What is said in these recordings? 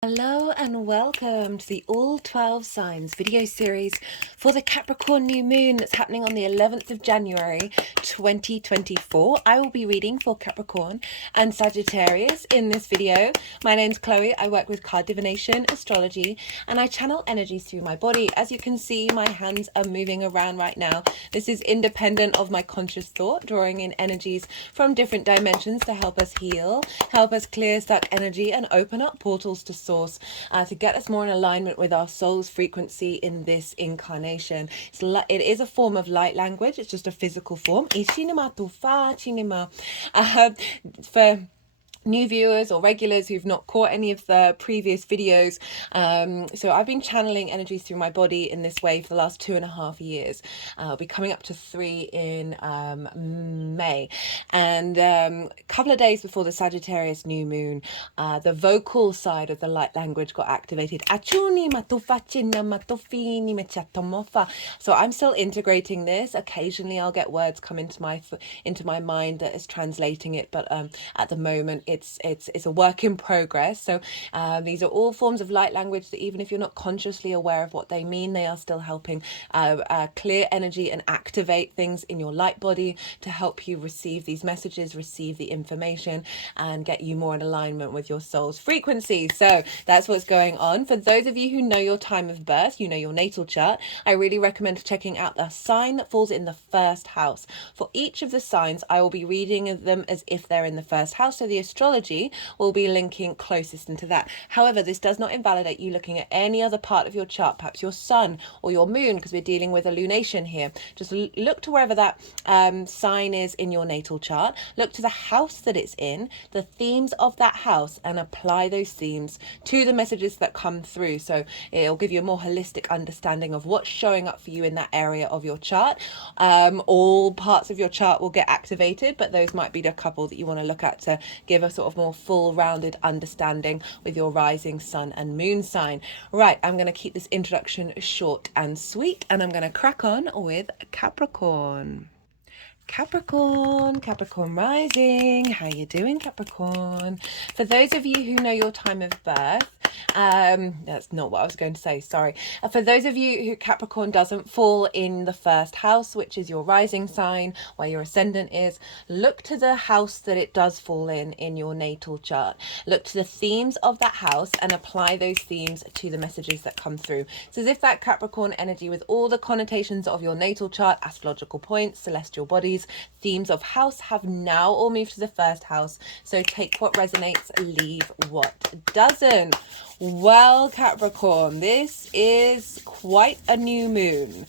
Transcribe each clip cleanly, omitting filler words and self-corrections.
Hello and welcome to the All 12 Signs video series for the Capricorn New Moon that's happening on the 11th of January 2024. I will be reading for Capricorn and Sagittarius in this video. My name's Chloe. I work with card divination, astrology, and I channel energies through my body. As you can see, my hands are moving around right now. This is independent of my conscious thought, drawing in energies from different dimensions to help us heal, help us clear stuck energy, and open up portals to source to get us more in alignment with our soul's frequency in this incarnation. It is a form of light language. It's just a physical form. For new viewers or regulars who've not caught any of the previous videos, so I've been channeling energies through my body in this way for the last 2.5 years. I'll be coming up to 3 in May, and a couple of days before the Sagittarius new moon, the vocal side of the light language got activated. So I'm still integrating this. Occasionally I'll get words come into my mind that is translating it, but at the moment it's a work in progress. So these are all forms of light language that even if you're not consciously aware of what they mean, they are still helping clear energy and activate things in your light body to help you receive these messages, receive the information, and get you more in alignment with your soul's frequency. So that's what's going on. For those of you who know your time of birth, you know your natal chart, I really recommend checking out the sign that falls in the first house. For each of the signs, I will be reading them as if they're in the first house, so the astrology will be linking closest into that. However, this does not invalidate you looking at any other part of your chart, perhaps your sun or your moon, because we're dealing with a lunation here. Just look to wherever that sign is in your natal chart, look to the house that it's in, the themes of that house, and apply those themes to the messages that come through. So it'll give you a more holistic understanding of what's showing up for you in that area of your chart. All parts of your chart will get activated, but those might be the couple that you want to look at to give a sort of more full rounded understanding with your rising sun and moon sign. Right, I'm going to keep this introduction short and sweet, and I'm going to crack on with Capricorn. Capricorn rising. How you doing, Capricorn? For those of you who know your time of birth, that's not what I was going to say, sorry. For those of you who Capricorn doesn't fall in the first house, which is your rising sign, where your ascendant is, look to the house that it does fall in your natal chart. Look to the themes of that house and apply those themes to the messages that come through. So as if that Capricorn energy with all the connotations of your natal chart, astrological points, celestial bodies, themes of house have now all moved to the first house. So take what resonates, leave what doesn't. Well, Capricorn, this is quite a new moon.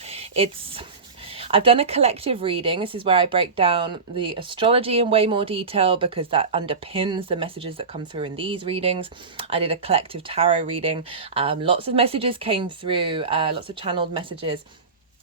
I've done a collective reading. This is where I break down the astrology in way more detail because that underpins the messages that come through in these readings. I did a collective tarot reading. Lots of messages came through, lots of channeled messages.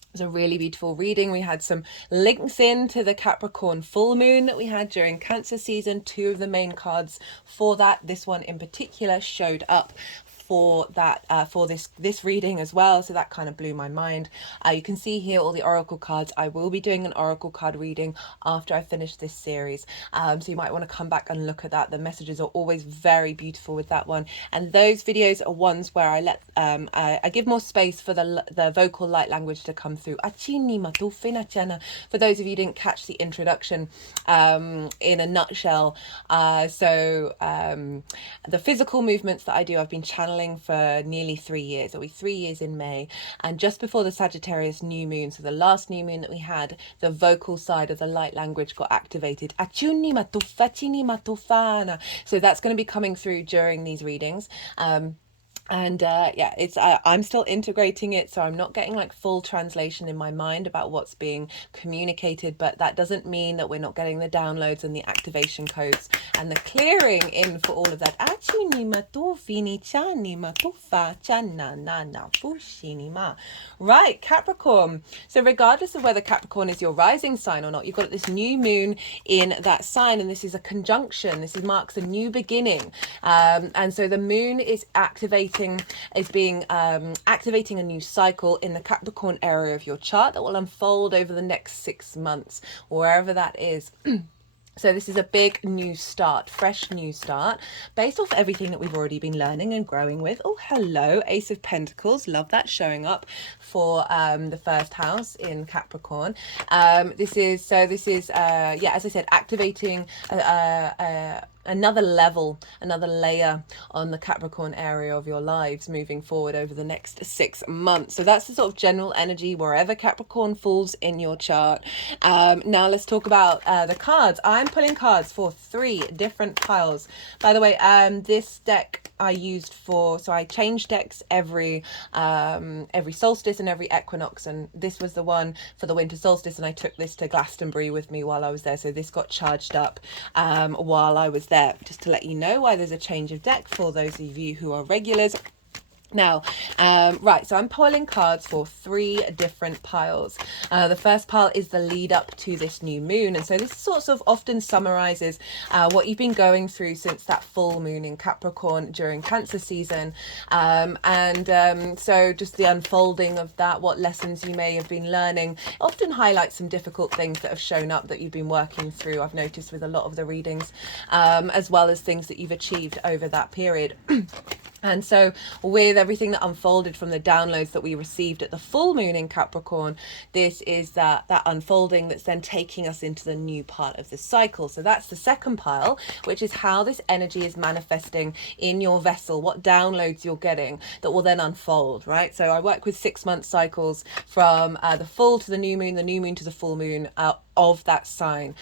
It was a really beautiful reading. We had some links into the Capricorn full moon that we had during Cancer season. 2 of the main cards for that, this one in particular, showed up for that for this reading as well, so that kind of blew my mind. You can see here all the oracle cards. I will be doing an oracle card reading after I finish this series, so you might want to come back and look at that. The messages are always very beautiful with that one, and those videos are ones where I let I give more space for the vocal light language to come through. For those of you who didn't catch the introduction, in a nutshell, the physical movements that I do, I've been channeling for nearly 3 years. It'll be 3 years in May, and just before the Sagittarius new moon, so the last new moon that we had, the vocal side of the light language got activated. So that's going to be coming through during these readings. I'm still integrating it, so I'm not getting like full translation in my mind about what's being communicated, but that doesn't mean that we're not getting the downloads and the activation codes and the clearing in for all of that. Right, Capricorn. So regardless of whether Capricorn is your rising sign or not, you've got this new moon in that sign, and this is a conjunction. This marks a new beginning, and so the moon is activating activating a new cycle in the Capricorn area of your chart that will unfold over the next 6 months, wherever that is. So this is a big new start, fresh new start, based off everything that we've already been learning and growing with. Oh, hello, Ace of Pentacles. Love that showing up for the first house in Capricorn. This is, yeah, as I said, activating another level, another layer on the Capricorn area of your lives moving forward over the next 6 months. So that's the sort of general energy wherever Capricorn falls in your chart. Now let's talk about the cards. I'm pulling cards for 3 different piles. By the way, this deck I used for, so I change decks every solstice and every equinox, and this was the one for the winter solstice, and I took this to Glastonbury with me while I was there, so this got charged up while I was there, just to let you know why there's a change of deck for those of you who are regulars. Now, right, so I'm pulling cards for 3 different piles. The first pile is the lead up to this new moon. And so this sort of often summarizes what you've been going through since that full moon in Capricorn during Cancer season. So just the unfolding of that, what lessons you may have been learning, often highlights some difficult things that have shown up that you've been working through, I've noticed with a lot of the readings, as well as things that you've achieved over that period. And so with everything that unfolded from the downloads that we received at the full moon in Capricorn, this is that unfolding that's then taking us into the new part of the cycle. So that's the second pile, which is how this energy is manifesting in your vessel, what downloads you're getting that will then unfold, right? So I work with 6-month cycles from the full to the new moon to the full moon of that sign.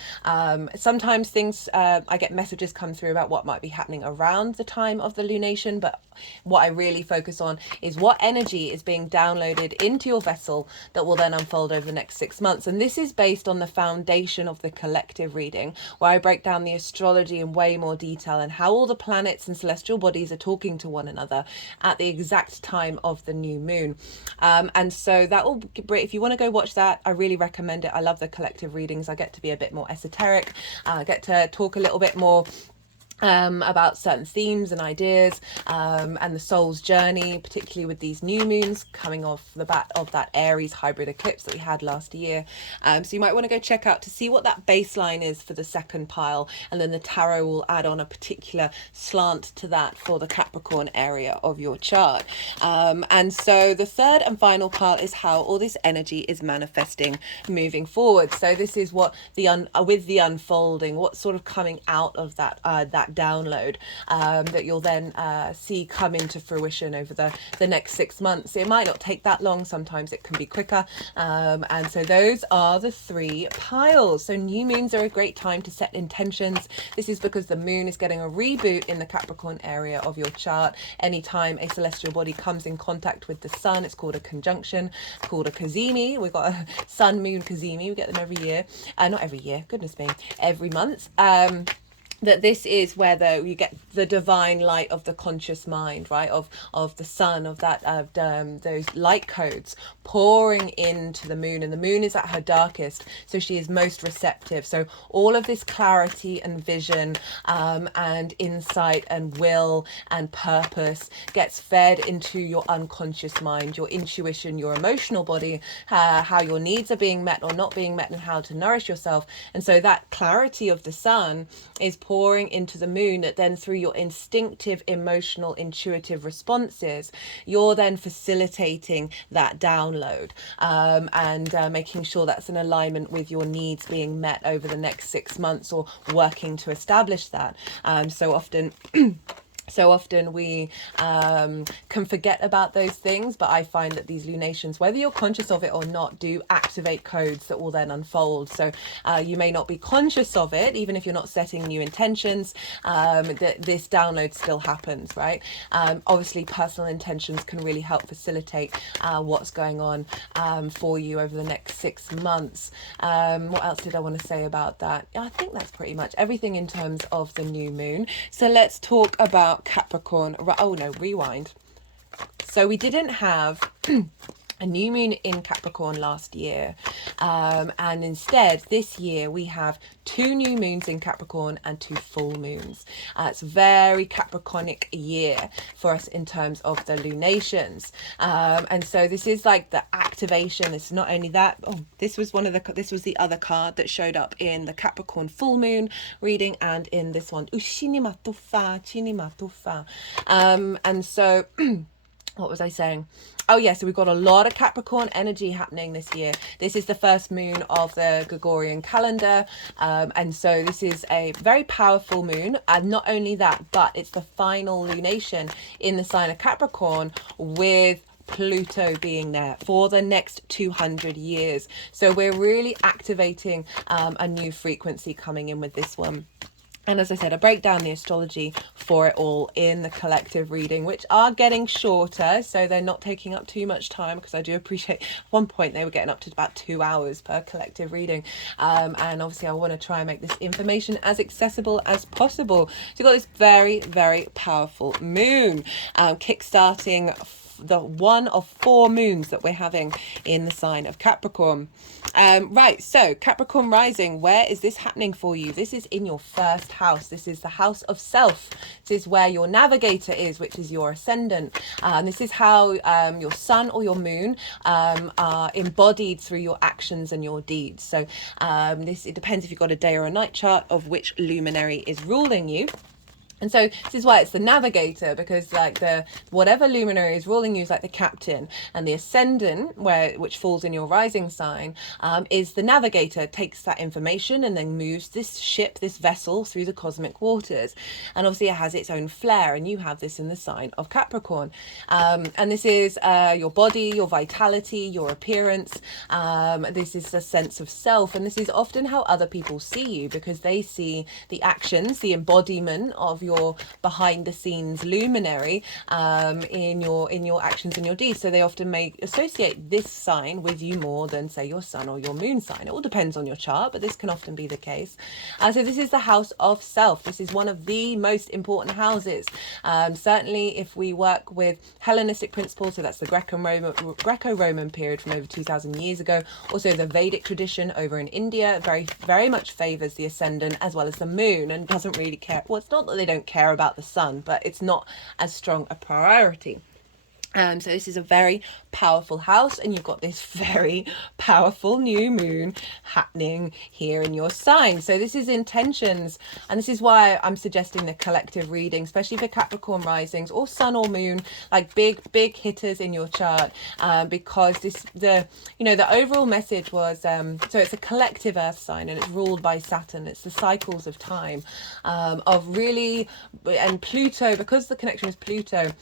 Sometimes things, I get messages come through about what might be happening around the time of the lunation, but what I really focus on is what energy is being downloaded into your vessel that will then unfold over the next 6 months. And this is based on the foundation of the collective reading, where I break down the astrology in way more detail and how all the planets and celestial bodies are talking to one another at the exact time of the new moon. And so that will, if you want to go watch that, I really recommend it. I love the collective readings. I get to be a bit more esoteric. I get to talk a little bit more about certain themes and ideas, and the soul's journey, particularly with these new moons coming off the bat of that Aries hybrid eclipse that we had last year. So you might want to go check out to see what that baseline is for the second pile, and then the tarot will add on a particular slant to that for the Capricorn area of your chart. And so the third and final pile is how all this energy is manifesting moving forward. So this is what with the unfolding, what's sort of coming out of that download that you'll then see come into fruition over the next 6 months. It might not take that long, sometimes it can be quicker, and so those are the 3 piles. So new moons are a great time to set intentions. This is because the moon is getting a reboot in the Capricorn area of your chart. Anytime a celestial body comes in contact with the sun, it's called a conjunction, called a cazimi. We've got a sun moon cazimi, we get them every year, not every year, goodness me, every month. That this is where you get the divine light of the conscious mind, right, of the sun, of that those light codes pouring into the moon, and the moon is at her darkest, so she is most receptive. So all of this clarity and vision and insight and will and purpose gets fed into your unconscious mind, your intuition, your emotional body, how your needs are being met or not being met, and how to nourish yourself. And so that clarity of the sun is pouring into the moon, that then through your instinctive, emotional, intuitive responses, you're then facilitating that download, and making sure that's in alignment with your needs being met over the next 6 months, or working to establish that. So often we can forget about those things, but I find that these lunations, whether you're conscious of it or not, do activate codes that will then unfold. So you may not be conscious of it, even if you're not setting new intentions, that this download still happens, right? Obviously, personal intentions can really help facilitate what's going on for you over the next 6 months. What else did I want to say about that? I think that's pretty much everything in terms of the new moon. So let's talk about Capricorn. Oh no, rewind. So we didn't have a new moon in Capricorn last year, and instead this year we have 2 new moons in Capricorn and 2 full moons. It's a very Capricornic year for us in terms of the lunations, and so this is like the activation. It's not only that. This was the other card that showed up in the Capricorn full moon reading and in this one. And so what was I saying? Oh yeah, so we've got a lot of Capricorn energy happening this year. This is the first moon of the Gregorian calendar, and so this is a very powerful moon. And not only that, but it's the final lunation in the sign of Capricorn, with Pluto being there for the next 200 years. So we're really activating a new frequency coming in with this one. And as I said, I break down the astrology for it all in the collective reading, which are getting shorter, so they're not taking up too much time, because I do appreciate at one point they were getting up to about 2 hours per collective reading. And obviously I want to try and make this information as accessible as possible. So you've got this very, very powerful moon kickstarting the one of 4 moons that we're having in the sign of Capricorn. Right, so Capricorn rising, where is this happening for you? This is in your first house. This is the house of self. This is where your navigator is, which is your ascendant. This is how your sun or your moon are embodied through your actions and your deeds. So it depends if you've got a day or a night chart of which luminary is ruling you. And so this is why it's the navigator, because like whatever luminary is ruling you is like the captain, and the ascendant, which falls in your rising sign, is the navigator, takes that information and then moves this ship, this vessel, through the cosmic waters. And obviously it has its own flair, and you have this in the sign of Capricorn. And this is your body, your vitality, your appearance. This is a sense of self, and this is often how other people see you, because they see the actions, the embodiment of your behind the scenes luminary in your actions and your deeds. So they often may associate this sign with you more than, say, your sun or your moon sign. It all depends on your chart, but this can often be the case. So this is the house of self. This is one of the most important houses. Certainly if we work with Hellenistic principles, so that's the Greco-Roman period from over 2,000 years ago. Also the Vedic tradition over in India very, very much favors the ascendant as well as the moon, and doesn't really care. Well, it's not that they don't care about the sun, but it's not as strong a priority. So this is a very powerful house, and you've got this very powerful new moon happening here in your sign. So this is intentions, and this is why I'm suggesting the collective reading, especially for Capricorn risings or sun or moon, like big hitters in your chart, because the overall message was so it's a collective earth sign, and it's ruled by Saturn. It's the cycles of time, of really, and Pluto, because the connection is Pluto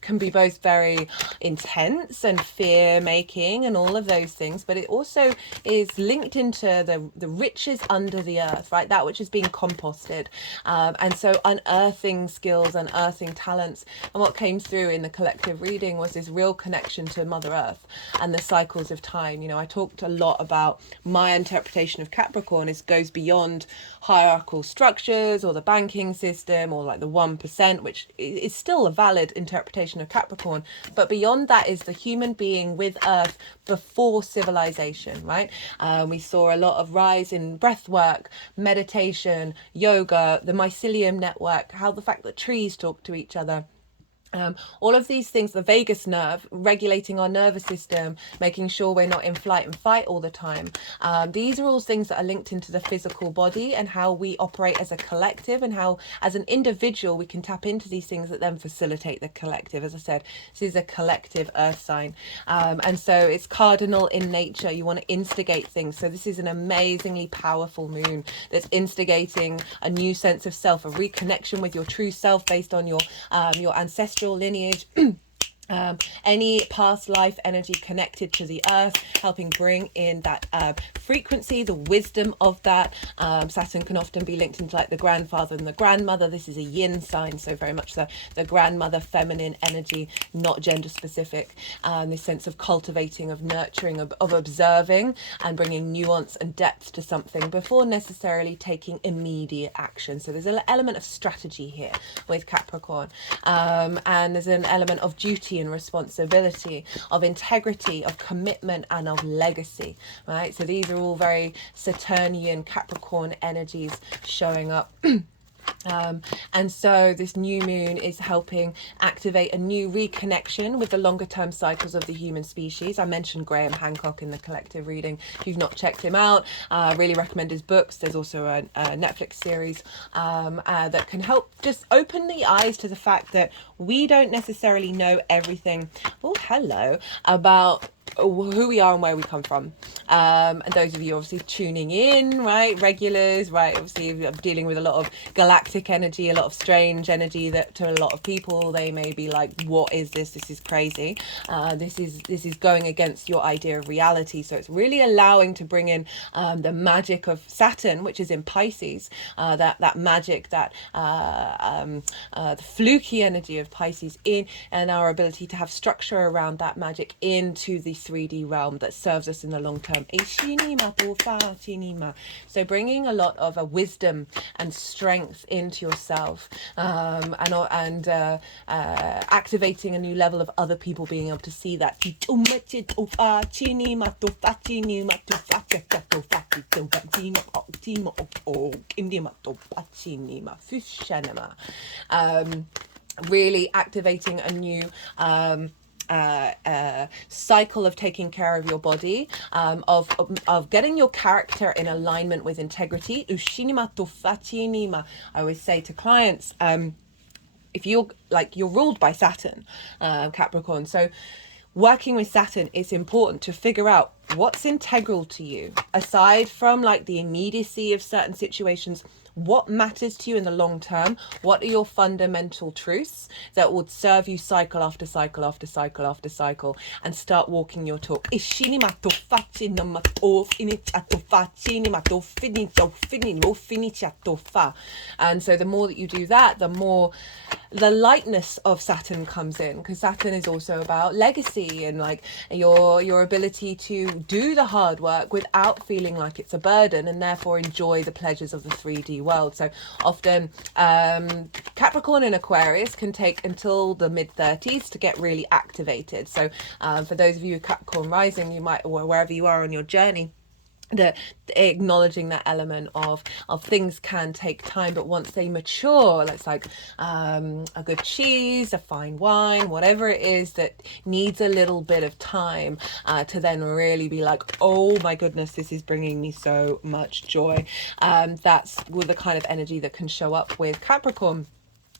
can be both very intense and fear making and all of those things, but it also is linked into the riches under the earth, right? That which is being composted. And so unearthing skills, unearthing talents. And what came through in the collective reading was this real connection to Mother Earth and the cycles of time. I talked a lot about my interpretation of Capricorn goes beyond hierarchical structures or the banking system or like the 1%, which is still a valid interpretation of Capricorn, but beyond that is the human being with earth before civilization, right? We saw a lot of rise in breath work, meditation, yoga, the mycelium network, how the fact that trees talk to each other. All of these things, the vagus nerve, regulating our nervous system, making sure we're not in flight and fight all the time. These are all things that are linked into the physical body and how we operate as a collective, and how as an individual we can tap into these things that then facilitate the collective. As I said, this is a collective earth sign. And so it's cardinal in nature. You want to instigate things. So this is an amazingly powerful moon that's instigating a new sense of self, a reconnection with your true self based on your ancestral lineage. Any past life energy connected to the earth, helping bring in that frequency, the wisdom of that. Saturn can often be linked into like the grandfather and the grandmother. This is a yin sign, so very much the grandmother feminine energy, not gender specific. This sense of cultivating, of nurturing, of observing and bringing nuance and depth to something before necessarily taking immediate action. So there's an element of strategy here with Capricorn, and there's an element of duty and responsibility, of integrity, of commitment, and of legacy, right? So these are all very Saturnian Capricorn energies showing up. And so this new moon is helping activate a new reconnection with the longer term cycles of the human species. I mentioned Graham Hancock in the collective reading. If you've not checked him out, I really recommend his books. There's also a Netflix series that can help just open the eyes to the fact that we don't necessarily know everything, oh hello, about who we are and where we come from. And those of you obviously tuning in, right, regulars, right, obviously I'm dealing with a lot of galactic energy, a lot of strange energy that to a lot of people they may be like, what is this? This is crazy. This is going against your idea of reality. So it's really allowing to bring in the magic of Saturn, which is in Pisces, that magic, that the fluky energy of Pisces in, and our ability to have structure around that magic into the 3D realm that serves us in the long term. So bringing a lot of wisdom and strength into yourself, and activating a new level of other people being able to see that. Really activating a new cycle of taking care of your body, of getting your character in alignment with integrity. I always say to clients, if you're ruled by Saturn, Capricorn, so working with Saturn, it's important to figure out what's integral to you aside from like the immediacy of certain situations. What matters to you in the long term? What are your fundamental truths that would serve you cycle after cycle after cycle after cycle, and start walking your talk. And so the more that you do that, the more the lightness of Saturn comes in, because Saturn is also about legacy and like your ability to do the hard work without feeling like it's a burden, and therefore enjoy the pleasures of the 3D world. So often Capricorn and Aquarius can take until the mid-30s to get really activated. So for those of you Capricorn rising, you might, or wherever you are on your journey, that acknowledging that element of things can take time, but once they mature, it's like a good cheese, a fine wine, whatever it is that needs a little bit of time to then really be like, oh my goodness, this is bringing me so much joy. That's the kind of energy that can show up with Capricorn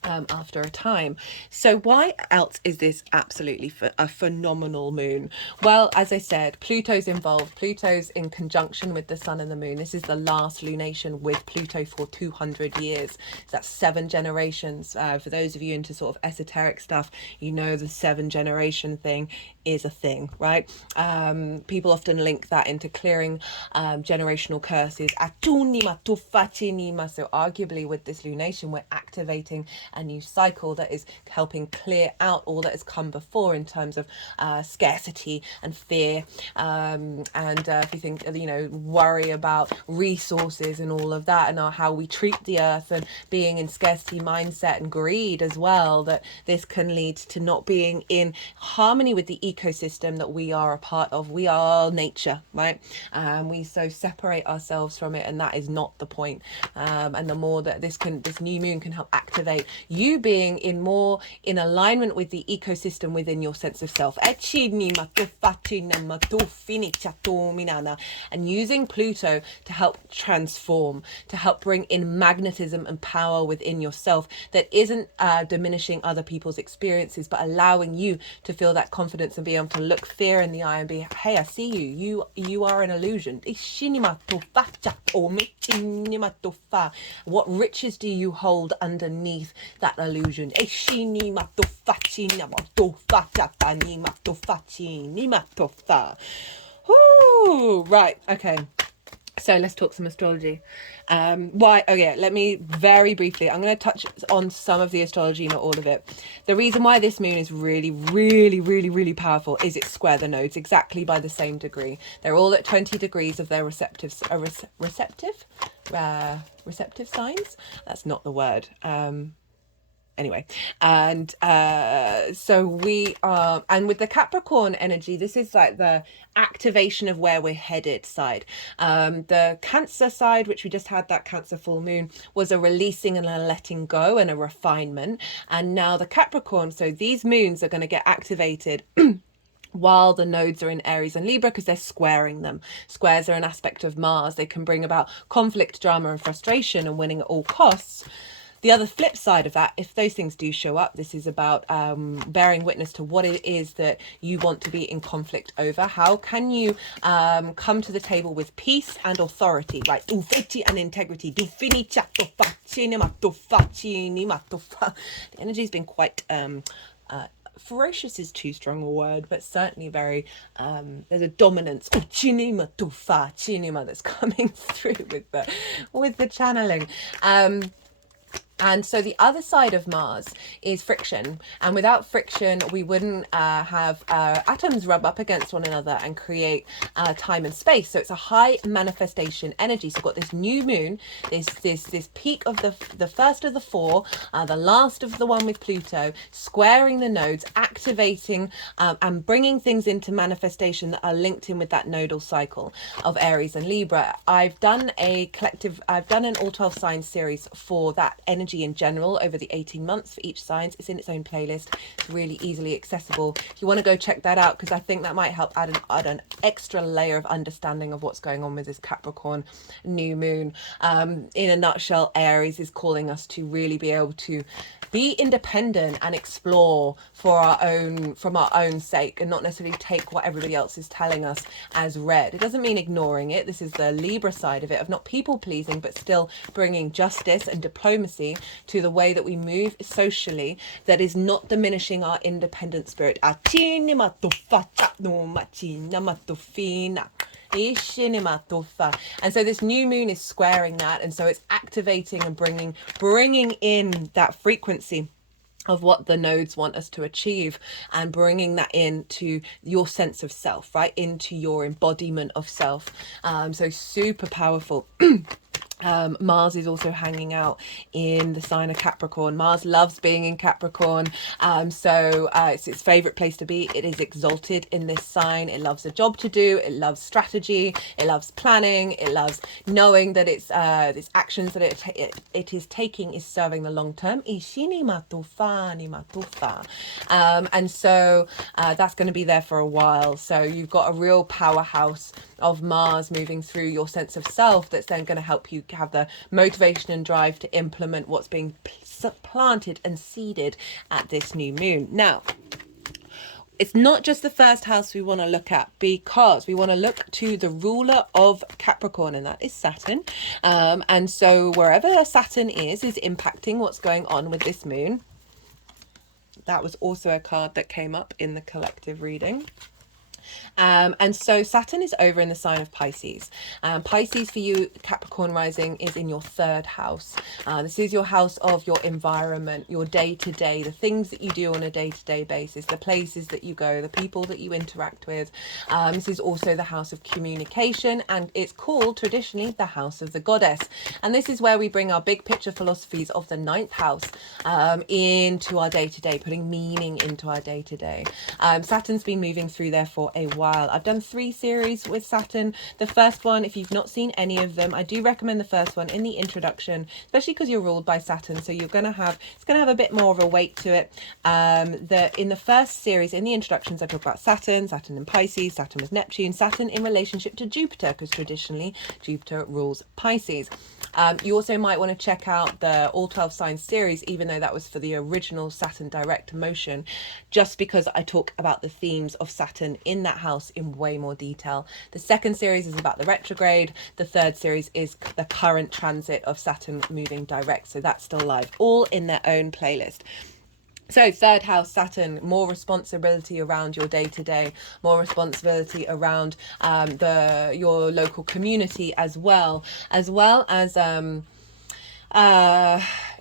after a time. So why else is this absolutely a phenomenal moon? Well, as I said, Pluto's involved. Pluto's in conjunction with the sun and the moon. This is the last lunation with Pluto for 200 years. So that's 7 generations. For those of you into sort of esoteric stuff, you know the 7 generation thing is a thing, right? People often link that into clearing generational curses. So arguably with this lunation, we're activating a new cycle that is helping clear out all that has come before in terms of scarcity and fear, and if you think, worry about resources and all of that, and how we treat the earth, and being in scarcity mindset and greed as well, that this can lead to not being in harmony with the ecosystem that we are a part of. We are nature, right? We so separate ourselves from it, and that is not the point. And the more that this new moon can help activate you being more in alignment with the ecosystem within your sense of self, and using Pluto to help transform, to help bring in magnetism and power within yourself that isn't diminishing other people's experiences, but allowing you to feel that confidence and be able to look fear in the eye and be, hey, I see you, you are an illusion. What riches do you hold underneath that illusion? Ooh, right, okay. So let's talk some astrology. Why? Oh yeah, let me very briefly, I'm going to touch on some of the astrology, not all of it. The reason why this moon is really, really, really, really powerful is it square the nodes exactly by the same degree. They're all at 20 degrees of their receptive signs. That's not the word. anyway. And so we are, and with the Capricorn energy, this is like the activation of where we're headed side. The Cancer side, which we just had, that Cancer full moon, was a releasing and a letting go and a refinement. And now the Capricorn, so these moons are going to get activated while the nodes are in Aries and Libra, because they're squaring them. Squares are an aspect of Mars. They can bring about conflict, drama, and frustration and winning at all costs. The other flip side of that, if those things do show up, this is about bearing witness to what it is that you want to be in conflict over. How can you come to the table with peace and authority, like the energy's been quite ferocious is too strong a word, but certainly very there's a dominance that's coming through with the channeling. And so the other side of Mars is friction. And without friction, we wouldn't have atoms rub up against one another and create time and space. So it's a high manifestation energy. So we've got this new moon, this peak of the first of the four, the last of the one with Pluto, squaring the nodes, activating and bringing things into manifestation that are linked in with that nodal cycle of Aries and Libra. I've done an all 12 signs series for that energy in general over the 18 months for each sign. It's in its own playlist. It's really easily accessible. If you want to go check that out, because I think that might help add an extra layer of understanding of what's going on with this Capricorn new moon. In a nutshell, Aries is calling us to really be able to be independent and explore from our own sake, and not necessarily take what everybody else is telling us as read. It doesn't mean ignoring it. This is the Libra side of it, of not people pleasing, but still bringing justice and diplomacy to the way that we move socially, that is not diminishing our independent spirit. And so this new moon is squaring that, and so it's activating and bringing in that frequency of what the nodes want us to achieve, and bringing that into your sense of self, right, into your embodiment of self. So super powerful. Mars is also hanging out in the sign of Capricorn. Mars loves being in Capricorn, so it's its favorite place to be. It is exalted in this sign. It loves a job to do. It loves strategy. It loves planning. It loves knowing that its actions that it is taking is serving the long term. And so that's going to be there for a while. So you've got a real powerhouse of Mars moving through your sense of self, that's then going to help you have the motivation and drive to implement what's being planted and seeded at this new moon. Now, it's not just the first house we want to look at, because we want to look to the ruler of Capricorn, and that is Saturn. And so wherever Saturn is impacting what's going on with this moon. That was also a card that came up in the collective reading. And so Saturn is over in the sign of Pisces. Pisces for you, Capricorn rising, is in your third house. This is your house of your environment, your day-to-day, the things that you do on a day-to-day basis, the places that you go, the people that you interact with. This is also the house of communication, and it's called traditionally the house of the goddess. And this is where we bring our big picture philosophies of the ninth house into our day-to-day, putting meaning into our day-to-day. Saturn's been moving through there for a while. I've done 3 series with Saturn. The first one, if you've not seen any of them, I do recommend the first one in the introduction, especially because you're ruled by Saturn, so it's going to have a bit more of a weight to it. In the first series, in the introductions, I talk about Saturn in Pisces, Saturn with Neptune, Saturn in relationship to Jupiter, because traditionally Jupiter rules Pisces. You also might want to check out the All 12 Signs series, even though that was for the original Saturn direct motion, just because I talk about the themes of Saturn in that house in way more detail. The second series is about the retrograde. The third series is the current transit of Saturn moving direct. So that's still live, all in their own playlist. So third house Saturn, more responsibility around your day-to-day, more responsibility around your local community, as well as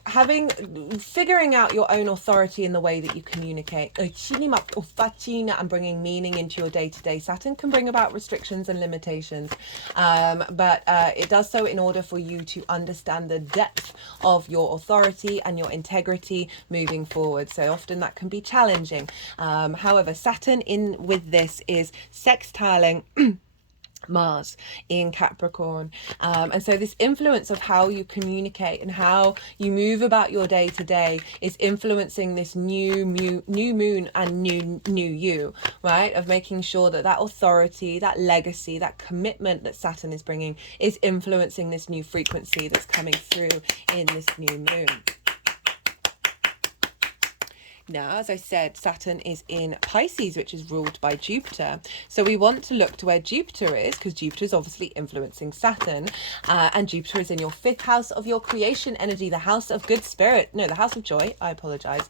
figuring out your own authority in the way that you communicate, and bringing meaning into your day-to-day. Saturn can bring about restrictions and limitations, but it does so in order for you to understand the depth of your authority and your integrity moving forward. So often that can be challenging. However, Saturn in with this is sextiling Mars in Capricorn, and so this influence of how you communicate and how you move about your day to day is influencing this new moon and new you, right? Of making sure that that authority, that legacy, that commitment that Saturn is bringing is influencing this new frequency that's coming through in this new moon. Now, as I said, Saturn is in Pisces, which is ruled by Jupiter. So we want to look to where Jupiter is, because Jupiter is obviously influencing Saturn. And Jupiter is in your 5th house of your creation energy, the house of good spirit. No, the house of joy. I apologize.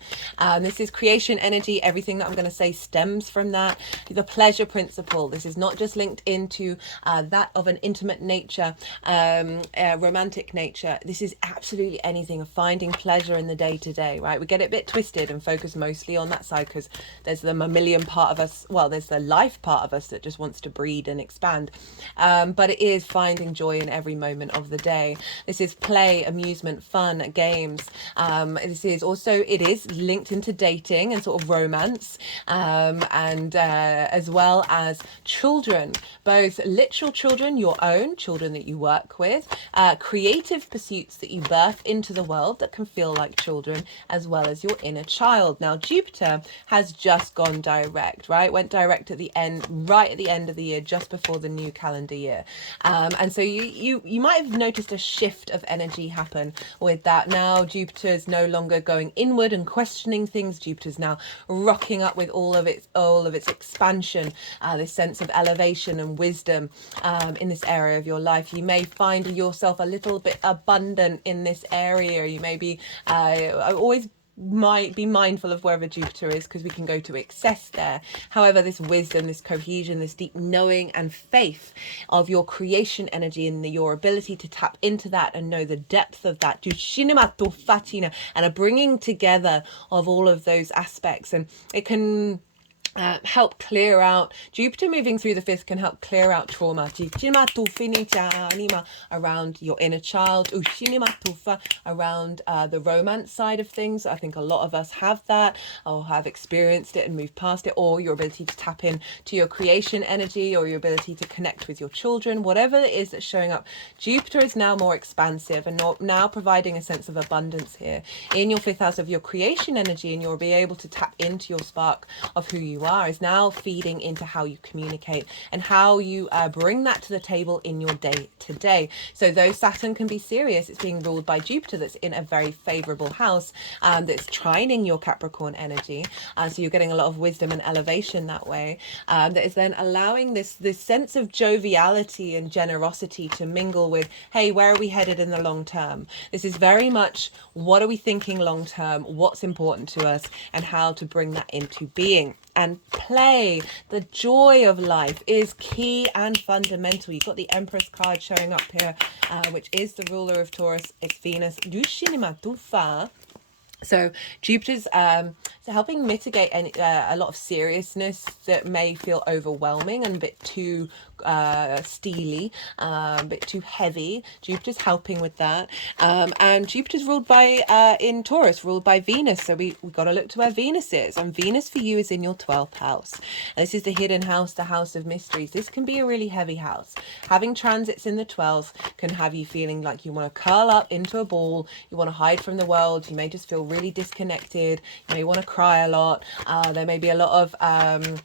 This is creation energy. Everything that I'm going to say stems from that. The pleasure principle. This is not just linked into that of an intimate nature, romantic nature. This is absolutely anything of finding pleasure in the day to day, right? We get it a bit twisted and focus mostly on that side because there's the mammalian part of us, well, there's the life part of us that just wants to breed and expand, but it is finding joy in every moment of the day. This is play, amusement, fun, games. This is also, it is linked into dating and sort of romance, and as well as children, both literal children, your own children that you work with, creative pursuits that you birth into the world that can feel like children, as well as your inner child. Now, Jupiter has just gone direct, right? Went direct at the end, right at the end of the year, just before the new calendar year. And so you might have noticed a shift of energy happen with that. Now, Jupiter's no longer going inward and questioning things. Jupiter's now rocking up with all of its expansion, this sense of elevation and wisdom in this area of your life. You may find yourself a little bit abundant in this area. You may be always might be mindful of wherever Jupiter is, because we can go to excess there. However, this wisdom, this cohesion, this deep knowing and faith of your creation energy and your ability to tap into that and know the depth of that, and a bringing together of all of those aspects, and it can help clear out. Jupiter moving through the 5th can help clear out trauma around your inner child, around the romance side of things. I think a lot of us have that, or have experienced it and moved past it, or your ability to tap in to your creation energy, or your ability to connect with your children, whatever it is that's showing up. Jupiter is now more expansive and now providing a sense of abundance here in your 5th house of your creation energy, and you'll be able to tap into your spark of who you are, is now feeding into how you communicate and how you bring that to the table in your day to day. So though Saturn can be serious, it's being ruled by Jupiter that's in a very favorable house, that's trining your Capricorn energy, so you're getting a lot of wisdom and elevation that way, that is then allowing this sense of joviality and generosity to mingle with, hey, where are we headed in the long term? This is very much, what are we thinking long term, what's important to us, and how to bring that into being. And play, the joy of life, is key and fundamental. You've got the Empress card showing up here, which is the ruler of Taurus. It's Venus. So Jupiter's helping mitigate a lot of seriousness that may feel overwhelming and a bit too steely, a bit too heavy. Jupiter's helping with that, and Jupiter's ruled by in Taurus, ruled by Venus. So we got to look to where Venus is, and Venus for you is in your 12th house. And this is the hidden house, the house of mysteries. This can be a really heavy house. Having transits in the 12th can have you feeling like you want to curl up into a ball, you want to hide from the world, you may just feel really disconnected, you may want to cry a lot, there may be a lot of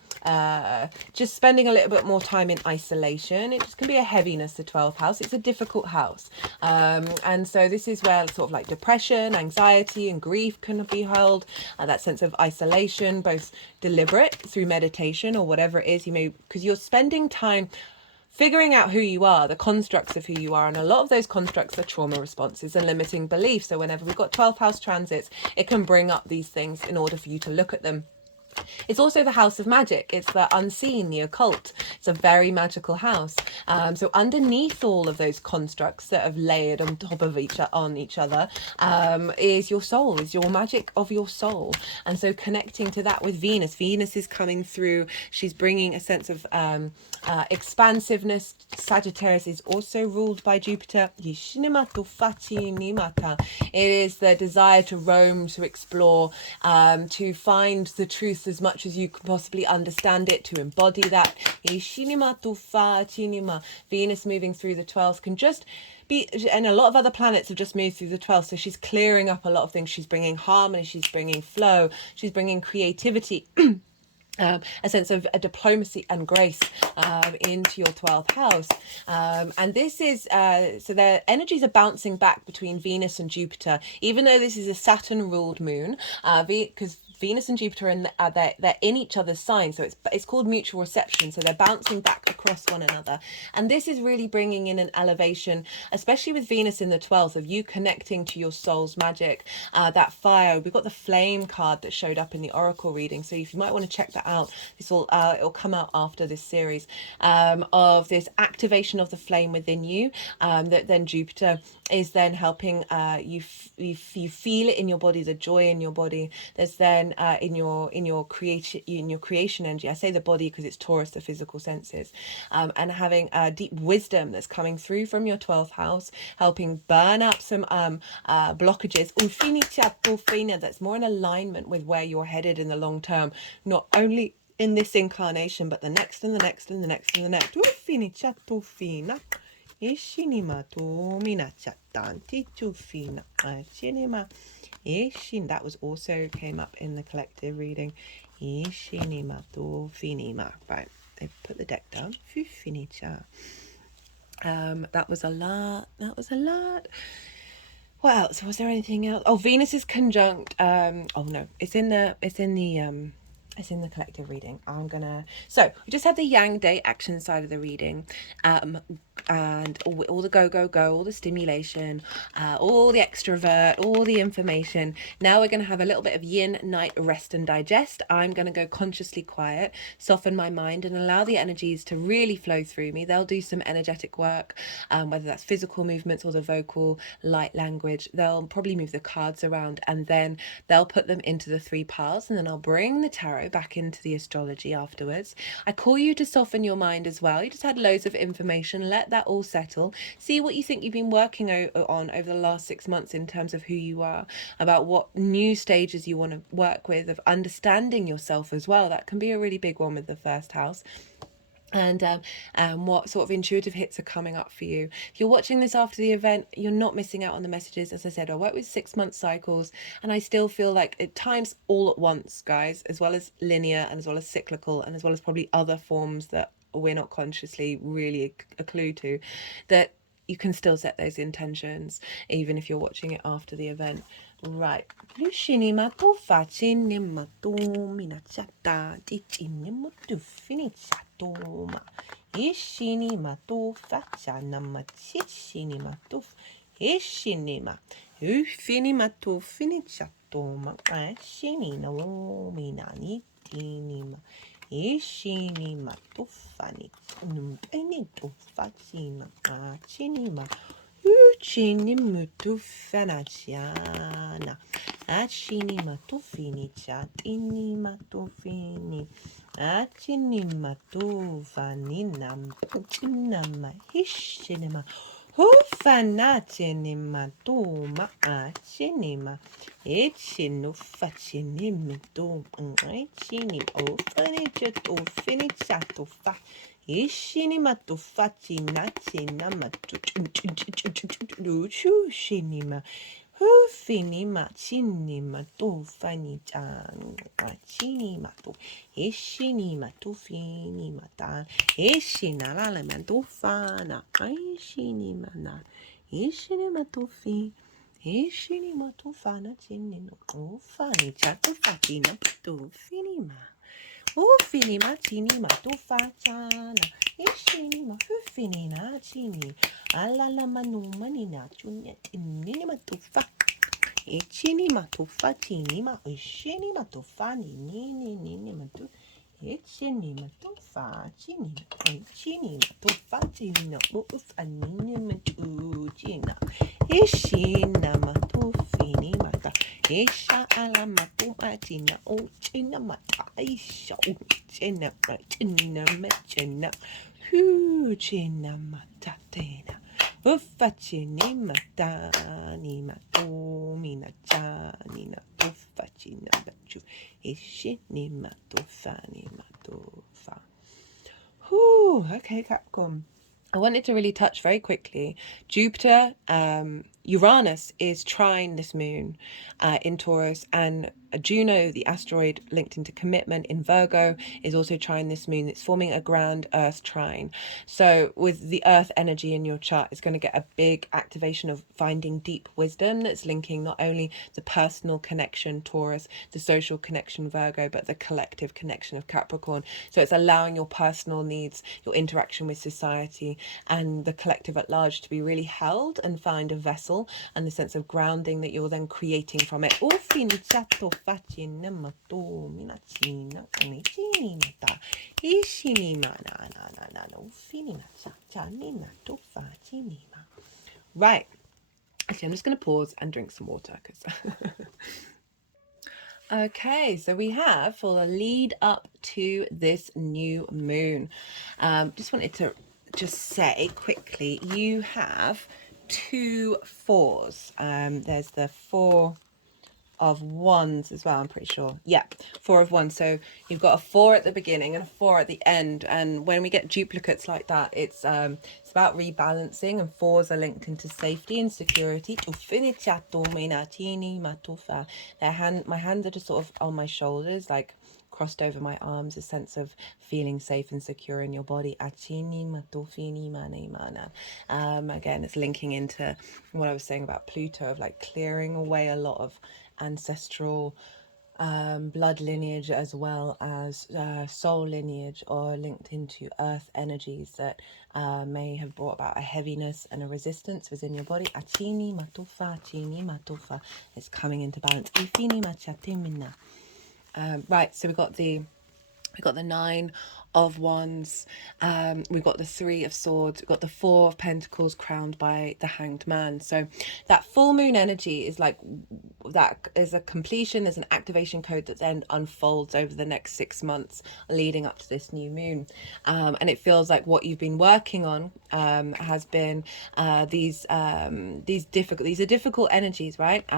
just spending a little bit more time in isolation. It just can be a heaviness, the 12th house. It's a difficult house, and so this is where sort of like depression, anxiety and grief can be held, that sense of isolation, both deliberate through meditation or whatever it is you may, because you're spending time figuring out who you are, the constructs of who you are, and a lot of those constructs are trauma responses and limiting beliefs. So whenever we've got 12th house transits, it can bring up these things in order for you to look at them It's also the house of magic. It's the unseen, the occult. It's a very magical house. So underneath all of those constructs that have layered on top of each other, is your soul, is your magic of your soul. And so connecting to that with Venus. Venus is coming through. She's bringing a sense of expansiveness. Sagittarius is also ruled by Jupiter. It is the desire to roam, to explore, to find the truth as much as you can possibly understand it, to embody that. Venus moving through the 12th can just be, and a lot of other planets have just moved through the 12th, so she's clearing up a lot of things. She's bringing harmony, she's bringing flow, she's bringing creativity. A sense of diplomacy and grace into your 12th house. And this is, so their energies are bouncing back between Venus and Jupiter, even though this is a Saturn ruled moon, because Venus and Jupiter they're in each other's signs, so it's called mutual reception. So they're bouncing back across one another, and this is really bringing in an elevation, especially with Venus in the 12th, of you connecting to your soul's magic, that fire. We've got the flame card that showed up in the oracle reading, so if you might want to check that out, this will it'll come out after this series, of this activation of the flame within you, that then Jupiter is then helping you feel it in your body, the joy in your body. There's then in your creation energy. I say the body because it's Taurus, the physical senses, and having deep wisdom that's coming through from your 12th house, helping burn up some blockages. That's more in alignment with where you're headed in the long term, not only in this incarnation, but the next and the next and the next and the next. That was also came up in the collective reading. Right, they put the deck down. That was a lot. What else? Was there anything else? Oh, Venus is conjunct. Oh no, it's in the collective reading. So we just had the Yang Day action side of the reading, and all the go, all the stimulation, all the extrovert, all the information. Now we're going to have a little bit of yin, night, rest and digest. I'm going to go consciously quiet, soften my mind and allow the energies to really flow through me. They'll do some energetic work, whether that's physical movements or the vocal, light language. They'll probably move the cards around, and then they'll put them into the 3 piles, and then I'll bring the tarot back into the astrology afterwards. I call you to soften your mind as well. You just had loads of information. Let that all settle. See what you think you've been working on over the last 6 months in terms of who you are, about what new stages you want to work with, of understanding yourself as well. That can be a really big one with the first house. And what sort of intuitive hits are coming up for you. If you're watching this after the event, you're not missing out on the messages. As I said, I work with 6-month cycles, and I still feel like at times all at once, guys, as well as linear and as well as cyclical and as well as probably other forms that we're not consciously really a clue to, that you can still set those intentions even if you're watching it after the event. Right. Ishinima tufani eni tufacina achinima uchinimu tufanaciana achinima tufini chatinima tufini achinima tufanina chinama hishinima Hufanatinima tuma achinima echinu fachinimi tum echini ofanicha to finicha to fa ishinima to facina chinama to shinima Hufinima chinima to fanichan chinima to ishinima to finima tan ishinala to fana ishinima na ishinima to fi ishinima to fana chinino to fanicha to fatina to finima Ufinima tinima to facana ishinima hufinina chini alala manu manina chunyet inima to fa Ichini matufa tini ma ushini matufa ni matu. Ichini matufa chini matufa chini ufa nini matu china. Ishina matufini mata. Isha ala matuma china uchina mata. Isha uchina machina. China mata tena. Uffacini matani matu mina chani na uffacina bachu ishini matufani matufa. Okay, Capricorn. I wanted to really touch very quickly. Jupiter, Uranus is trine this moon in Taurus, and Juno, the asteroid linked into commitment in Virgo, is also trine this moon. It's forming a grand Earth trine. So with the Earth energy in your chart, it's going to get a big activation of finding deep wisdom that's linking not only the personal connection, Taurus, the social connection, Virgo, but the collective connection of Capricorn. So it's allowing your personal needs, your interaction with society, and the collective at large to be really held and find a vessel and the sense of grounding that you're then creating from it. Right. Actually, I'm just going to pause and drink some water because okay, so we have for the lead up to this new moon, just wanted to just say quickly, you have 2 4s. There's the 4 of wands as well, I'm pretty sure. Yeah, 4 of wands. So you've got a 4 at the beginning and a 4 at the end, and when we get duplicates like that, it's about rebalancing, and 4s are linked into safety and security. My hands are just sort of on my shoulders, like crossed over my arms, a sense of feeling safe and secure in your body. Again, it's linking into what I was saying about Pluto, of like clearing away a lot of ancestral blood lineage, as well as soul lineage, or linked into earth energies that may have brought about a heaviness and a resistance within your body. It's coming into balance. Right, so we've got the 9 of wands, we've got the 3 of swords, we've got the 4 of pentacles crowned by the hanged man. So that full moon energy is like, that is a completion, there's an activation code that then unfolds over the next 6 months leading up to this new moon, and it feels like what you've been working on has been these are difficult energies, right?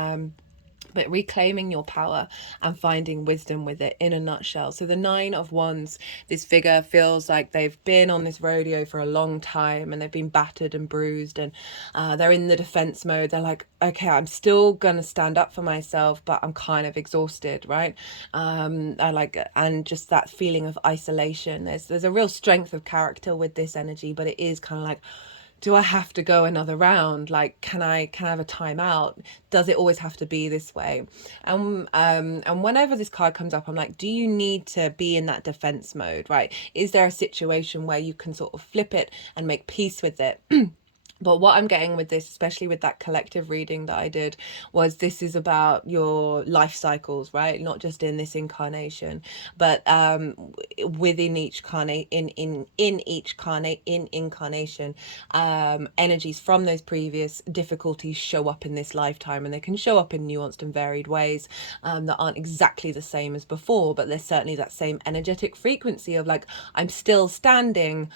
But reclaiming your power and finding wisdom with it, in a nutshell. So the 9 of wands, this figure feels like they've been on this rodeo for a long time, and they've been battered and bruised, and they're in the defense mode. They're like, okay, I'm still gonna stand up for myself, but I'm kind of exhausted, right? And just that feeling of isolation. There's a real strength of character with this energy, but it is kind of like, do I have to go another round? Like, can I have a timeout? Does it always have to be this way? And whenever this card comes up, I'm like, do you need to be in that defense mode, right? Is there a situation where you can sort of flip it and make peace with it? But what I'm getting with this, especially with that collective reading that I did, was this is about your life cycles, right? Not just in this incarnation, but within each incarnation, energies from those previous difficulties show up in this lifetime, and they can show up in nuanced and varied ways that aren't exactly the same as before, but there's certainly that same energetic frequency of like, I'm still standing,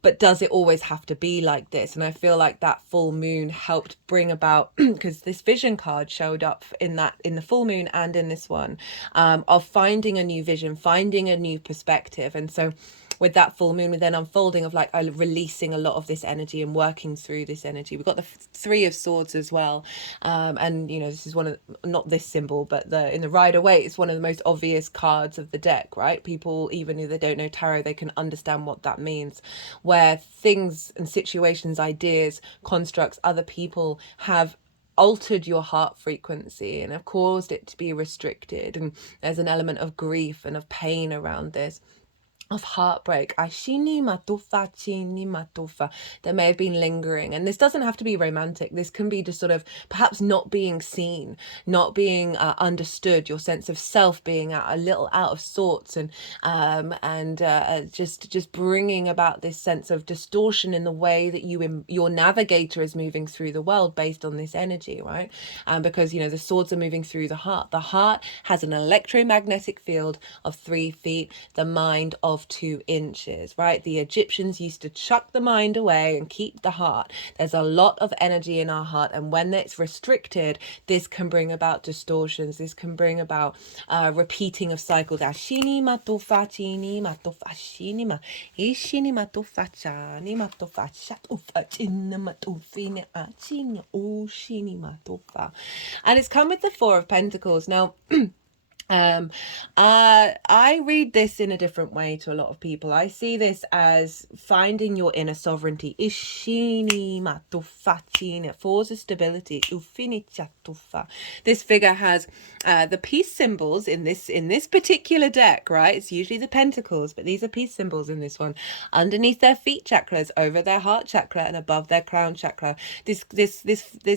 but does it always have to be like this? And I feel like that full moon helped bring about, because this vision card showed up in the full moon and in this one, of finding a new vision, finding a new perspective. And so with that full moon, with then unfolding of like releasing a lot of this energy and working through this energy. We've got the 3 of swords as well, and you know, this is one of, not this symbol, but in the Rider-Waite, it's one of the most obvious cards of the deck, right? People, even if they don't know tarot, they can understand what that means, where things and situations, ideas, constructs, other people have altered your heart frequency and have caused it to be restricted, and there's an element of grief and of pain around this. of heartbreak. Ashini matufa, chini matufa. There may have been lingering, and this doesn't have to be romantic. This can be just sort of perhaps not being seen, not being understood, your sense of self being a little out of sorts, and just bringing about this sense of distortion in the way that your navigator is moving through the world based on this energy, right? Because you know the swords are moving through the heart. The heart has an electromagnetic field of 3 feet, the mind of 2 inches, right? The Egyptians used to chuck the mind away and keep the heart. There's a lot of energy in our heart, and when it's restricted, this can bring about distortions. This can bring about repeating of cycles. Ashini matofa chini matofa shini ma ishini matofa chani matofa shatofa chini matofini achini oshini matofa. And it's come with the 4 of Pentacles. Now I read this in a different way to a lot of people. I see this as finding your inner sovereignty. Ishini matufachini, 4s of stability. Ufini chatufa. This figure has the peace symbols in this particular deck, right? It's usually the pentacles, but these are peace symbols in this one. Underneath their feet chakras, over their heart chakra, and above their crown chakra. This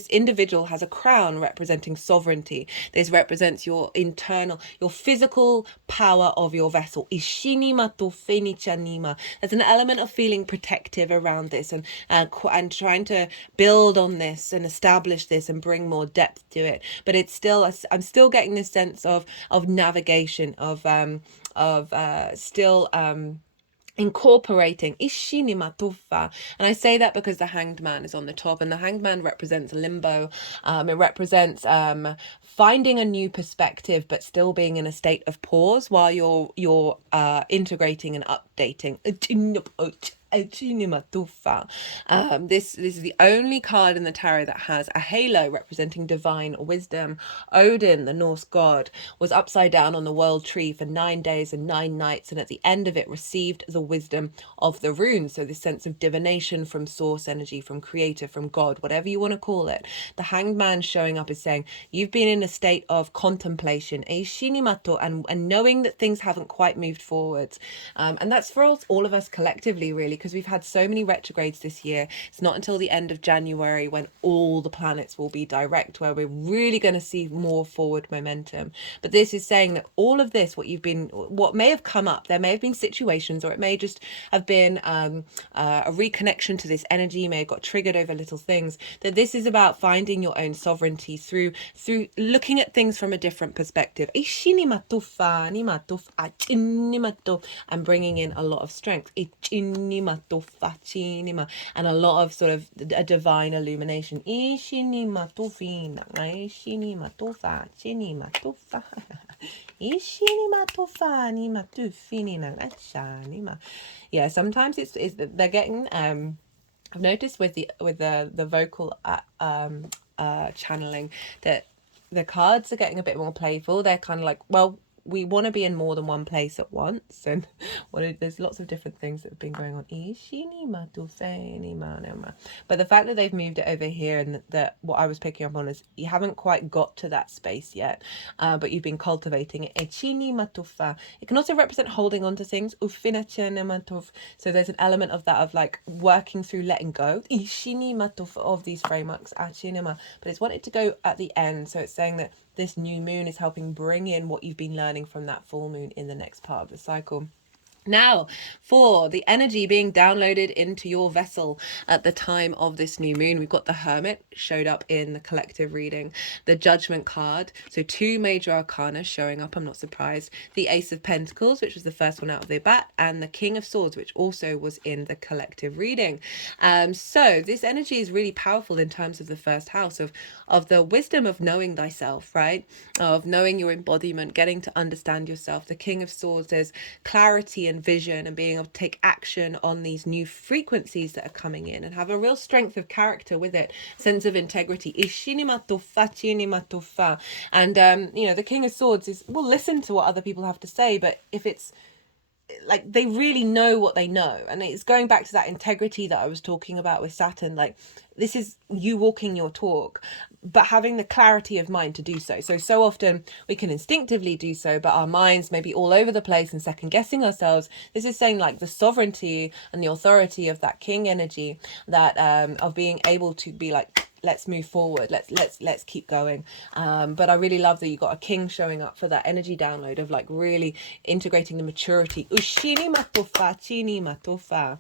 individual has a crown representing sovereignty. This represents your internal, your physical power of your vessel. Ishinima to fenichanima. There's an element of feeling protective around this, and trying to build on this and establish this and bring more depth to it. But it's still, I'm still getting this sense of navigation, of still incorporating ishini matufa. And I say that because the Hanged Man is on the top, and the Hanged Man represents limbo. It represents finding a new perspective but still being in a state of pause while you're integrating and updating. This is the only card in the tarot that has a halo representing divine wisdom. Odin, the Norse god, was upside down on the world tree for 9 days and 9 nights, and at the end of it received the wisdom of the runes. So this sense of divination from source energy, from creator, from God, whatever you want to call it. The Hanged Man showing up is saying you've been in a state of contemplation, and knowing that things haven't quite moved forwards. And that's for all of us collectively, really, because we've had so many retrogrades this year. It's not until the end of January when all the planets will be direct, where we're really going to see more forward momentum. But this is saying that all of this, what may have come up, there may have been situations, or it may just have been a reconnection to this energy, you may have got triggered over little things, that this is about finding your own sovereignty through looking at things from a different perspective. And bringing in a lot of strength. And a lot of sort of a divine illumination. Yeah, sometimes it's they're getting I've noticed with the vocal channeling that the cards are getting a bit more playful. They're kind of like, well, we want to be in more than one place at once, and there's lots of different things that have been going on. But the fact that they've moved it over here, and that what I was picking up on is you haven't quite got to that space yet, but you've been cultivating it. It can also represent holding on to things. So there's an element of that, of like working through letting go of these frameworks. But it's wanted to go at the end, so it's saying that this new moon is helping bring in what you've been learning from that full moon in the next part of the cycle. Now, for the energy being downloaded into your vessel at the time of this new moon, we've got the Hermit showed up in the collective reading, the Judgment card, so 2 major arcana showing up, I'm not surprised, the Ace of Pentacles, which was the first one out of the bat, and the King of Swords, which also was in the collective reading. So this energy is really powerful in terms of the first house of the wisdom of knowing thyself, right? Of knowing your embodiment, getting to understand yourself. The King of Swords, there's clarity and vision, and being able to take action on these new frequencies that are coming in, and have a real strength of character with it, sense of integrity. And the King of Swords is, we'll listen to what other people have to say, but if it's like they really know what they know, and it's going back to that integrity that I was talking about with Saturn, like this is you walking your talk. but having the clarity of mind to do so. So often we can instinctively do so, but our minds may be all over the place and second guessing ourselves. This is saying like the sovereignty and the authority of that king energy, that of being able to be like, let's move forward, let's keep going. But I really love that you got a king showing up for that energy download of like really integrating the maturity. Ushini matofa, chini matofa,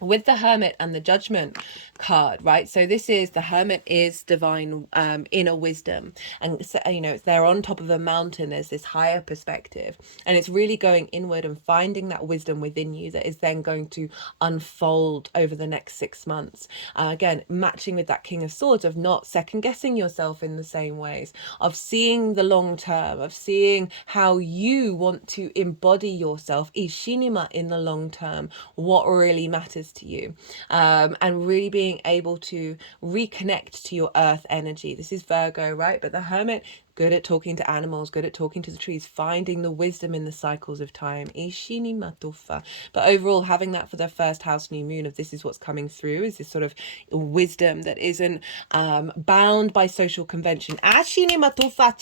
with the Hermit and the Judgment card, right? So this is, the Hermit is divine inner wisdom, and so, you know, they're on top of a mountain, there's this higher perspective, and it's really going inward and finding that wisdom within you that is then going to unfold over the next 6 months. Again, matching with that King of Swords, of not second guessing yourself in the same ways, of seeing the long term, of seeing how you want to embody yourself ishinima in the long term, what really matters to you, and really being able to reconnect to your earth energy. This is Virgo, right? But the Hermit, good at talking to animals, good at talking to the trees, finding the wisdom in the cycles of time. Ishini matufa. But overall, having that for the first house new moon of this is what's coming through, is this sort of wisdom that isn't bound by social convention. Ashini matufa,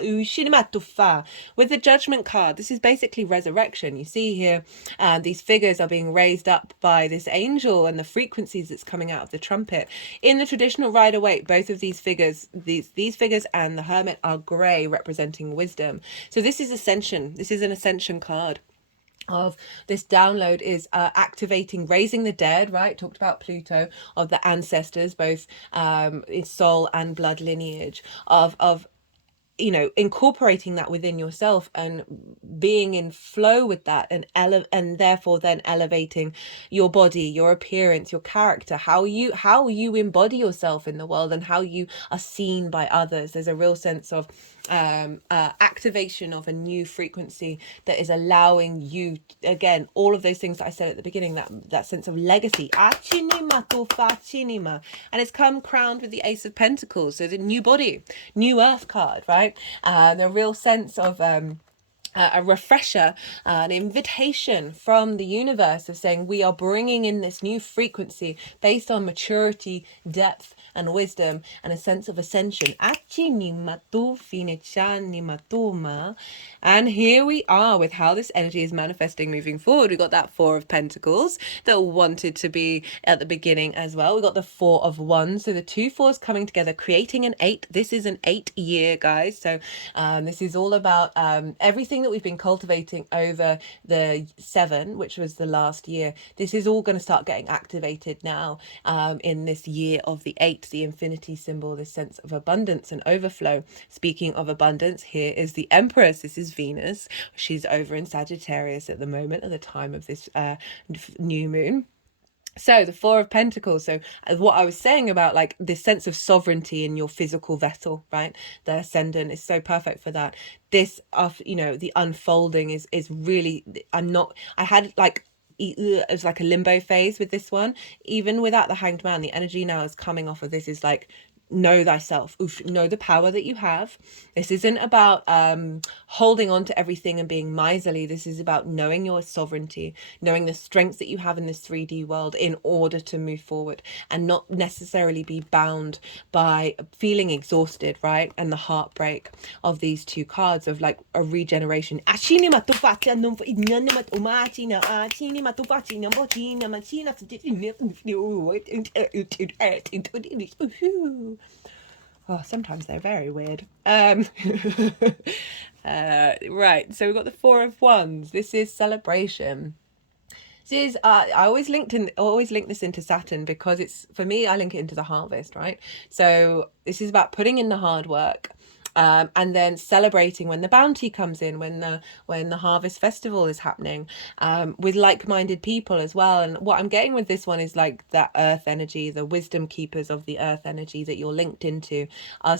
ushini matufa. With the Judgment card, this is basically resurrection. You see here, these figures are being raised up by this angel and the frequencies that's coming out of the trumpet. In the traditional Rider-Waite, both of these figures, these figures and the Hermit, are grey, representing wisdom. So this is ascension. This is an ascension card of this download, is activating, raising the dead, right? Talked about Pluto, of the ancestors, both in soul and blood lineage, of you know, incorporating that within yourself and being in flow with that, and therefore then elevating your body, your appearance, your character, how you embody yourself in the world, and how you are seen by others. There's a real sense of activation of a new frequency that is allowing you, again, all of those things that I said at the beginning, that sense of legacy. And it's come crowned with the Ace of Pentacles, so the new body, new earth card, right? The real sense of a refresher, an invitation from the universe of saying we are bringing in this new frequency based on maturity, depth and wisdom, and a sense of ascension. And here we are with how this energy is manifesting moving forward. We got that Four of Pentacles that wanted to be at the beginning as well. We got the Four of Wands, so the two fours coming together, creating an 8. This is an 8 year, guys. So this is all about everything that we've been cultivating over the 7, which was the last year. This is all going to start getting activated now in this year of the 8, the infinity symbol, this sense of abundance and overflow. Speaking of abundance, here is the Empress. This is Venus. She's over in Sagittarius at the moment, at the time of this new moon. So the Four of Pentacles, so what I was saying about like this sense of sovereignty in your physical vessel, right? The Ascendant is so perfect for that. This, you know, the unfolding is really, I had like, it was like a limbo phase with this one. Even without the Hanged Man, the energy now is coming off of this is like, know thyself. Know the power that you have. This isn't about holding on to everything and being miserly. This is about knowing your sovereignty, knowing the strengths that you have in this 3D world in order to move forward, and not necessarily be bound by feeling exhausted, right? And the heartbreak of these two cards of like a regeneration. Oh, sometimes they're very weird. Right, so we've got the Four of Wands. This is celebration. This is I always link this into Saturn, because it's, for me, I link it into the harvest, right? So this is about putting in the hard work. And then celebrating when the bounty comes in, when the harvest festival is happening, with like-minded people as well. And what I'm getting with this one is like that earth energy, the wisdom keepers of the earth energy that you're linked into, are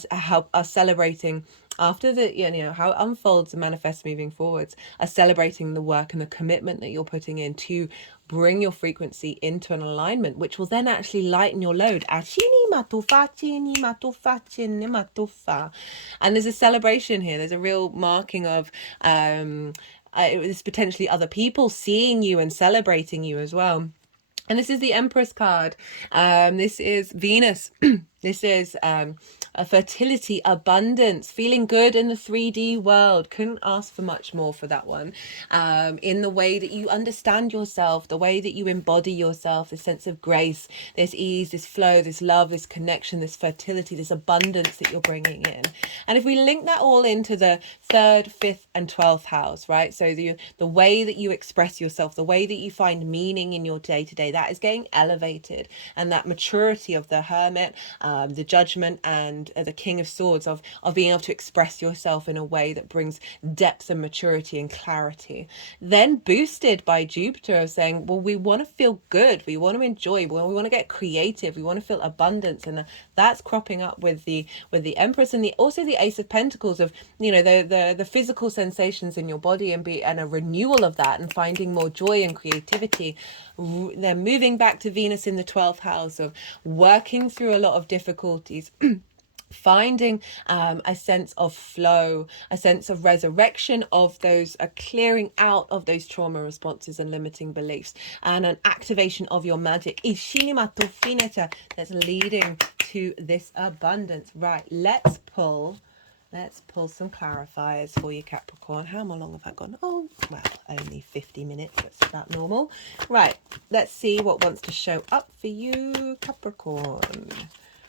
celebrating after the, you know, how it unfolds and manifests moving forwards, are celebrating the work and the commitment that you're putting in to bring your frequency into an alignment, which will then actually lighten your load. And there's a celebration here. There's a real marking of it was potentially other people seeing you and celebrating you as well. And this is the Empress card. This is Venus. This is a fertility, abundance, feeling good in the 3D world. Couldn't ask for much more for that one. In the way that you understand yourself, the way that you embody yourself, this sense of grace, this ease, this flow, this love, this connection, this fertility, this abundance that you're bringing in. And if we link that all into the 3rd, 5th and 12th house, right? So the way that you express yourself, the way that you find meaning in your day-to-day, that is getting elevated. And that maturity of the Hermit, the Judgment, and the King of Swords, of being able to express yourself in a way that brings depth and maturity and clarity. Then boosted by Jupiter of saying, well, we want to feel good, we want to enjoy, we want to get creative, we want to feel abundance. And that's cropping up with the Empress, and also the Ace of Pentacles of, you know, the physical sensations in your body, and a renewal of that, and finding more joy and creativity. They're moving back to Venus in the 12th house of working through a lot of difficulties. Finding a sense of flow, a sense of resurrection of those, a clearing out of those trauma responses and limiting beliefs, and an activation of your magic that's leading to this abundance. Right, let's pull some clarifiers for you, Capricorn. How long have I gone? Oh, well, only 50 minutes. That's about normal. Right, let's see what wants to show up for you, Capricorn.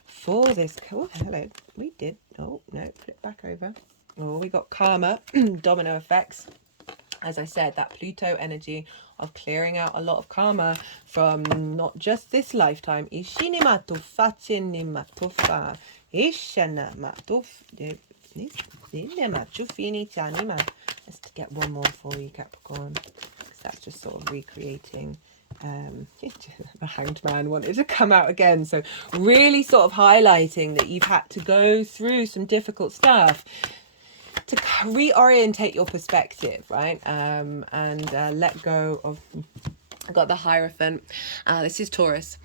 For this, oh, hello, we did, oh, no, flip back over. Oh, we got karma, domino effects. As I said, that Pluto energy of clearing out a lot of karma from not just this lifetime. Ishini matufa, chini matufa, ishana matuf, let's get one more for you, Capricorn, because that's just sort of recreating. The Hanged Man wanted to come out again, so really sort of highlighting that you've had to go through some difficult stuff to reorientate your perspective, right? And let go of. I got the Hierophant. This is Taurus.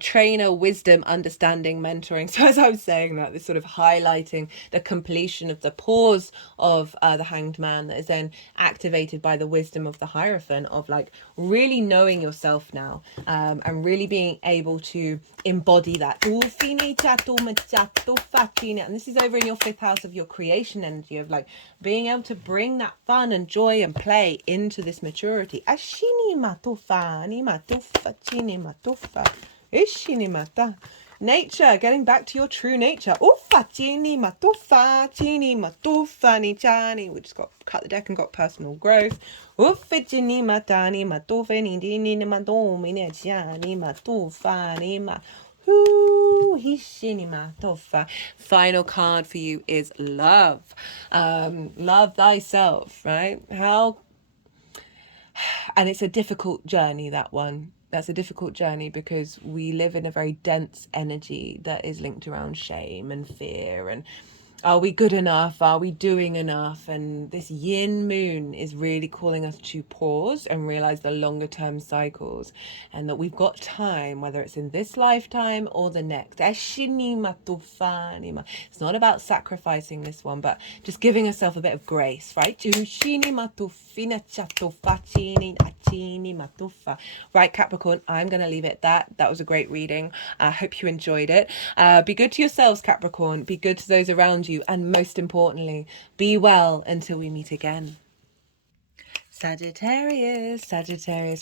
Trainer, wisdom, understanding, mentoring. So as I was saying that, this sort of highlighting the completion of the pause of the Hanged Man that is then activated by the wisdom of the Hierophant, of like really knowing yourself now, and really being able to embody that. And this is over in your 5th house of your creation energy, of like being able to bring that fun and joy and play into this maturity. Nature, getting back to your true nature. We just got cut the deck and got personal growth. Final card for you is love. Love thyself, right? And it's a difficult journey, that one. That's a difficult journey because we live in a very dense energy that is linked around shame and fear, and are we good enough? Are we doing enough? And this yin moon is really calling us to pause and realize the longer term cycles, and that we've got time, whether it's in this lifetime or the next. It's not about sacrificing this one, but just giving yourself a bit of grace, right? Right, Capricorn, I'm going to leave it at that. That was a great reading. I hope you enjoyed it. Be good to yourselves, Capricorn. Be good to those around you. And most importantly, be well until we meet again. Sagittarius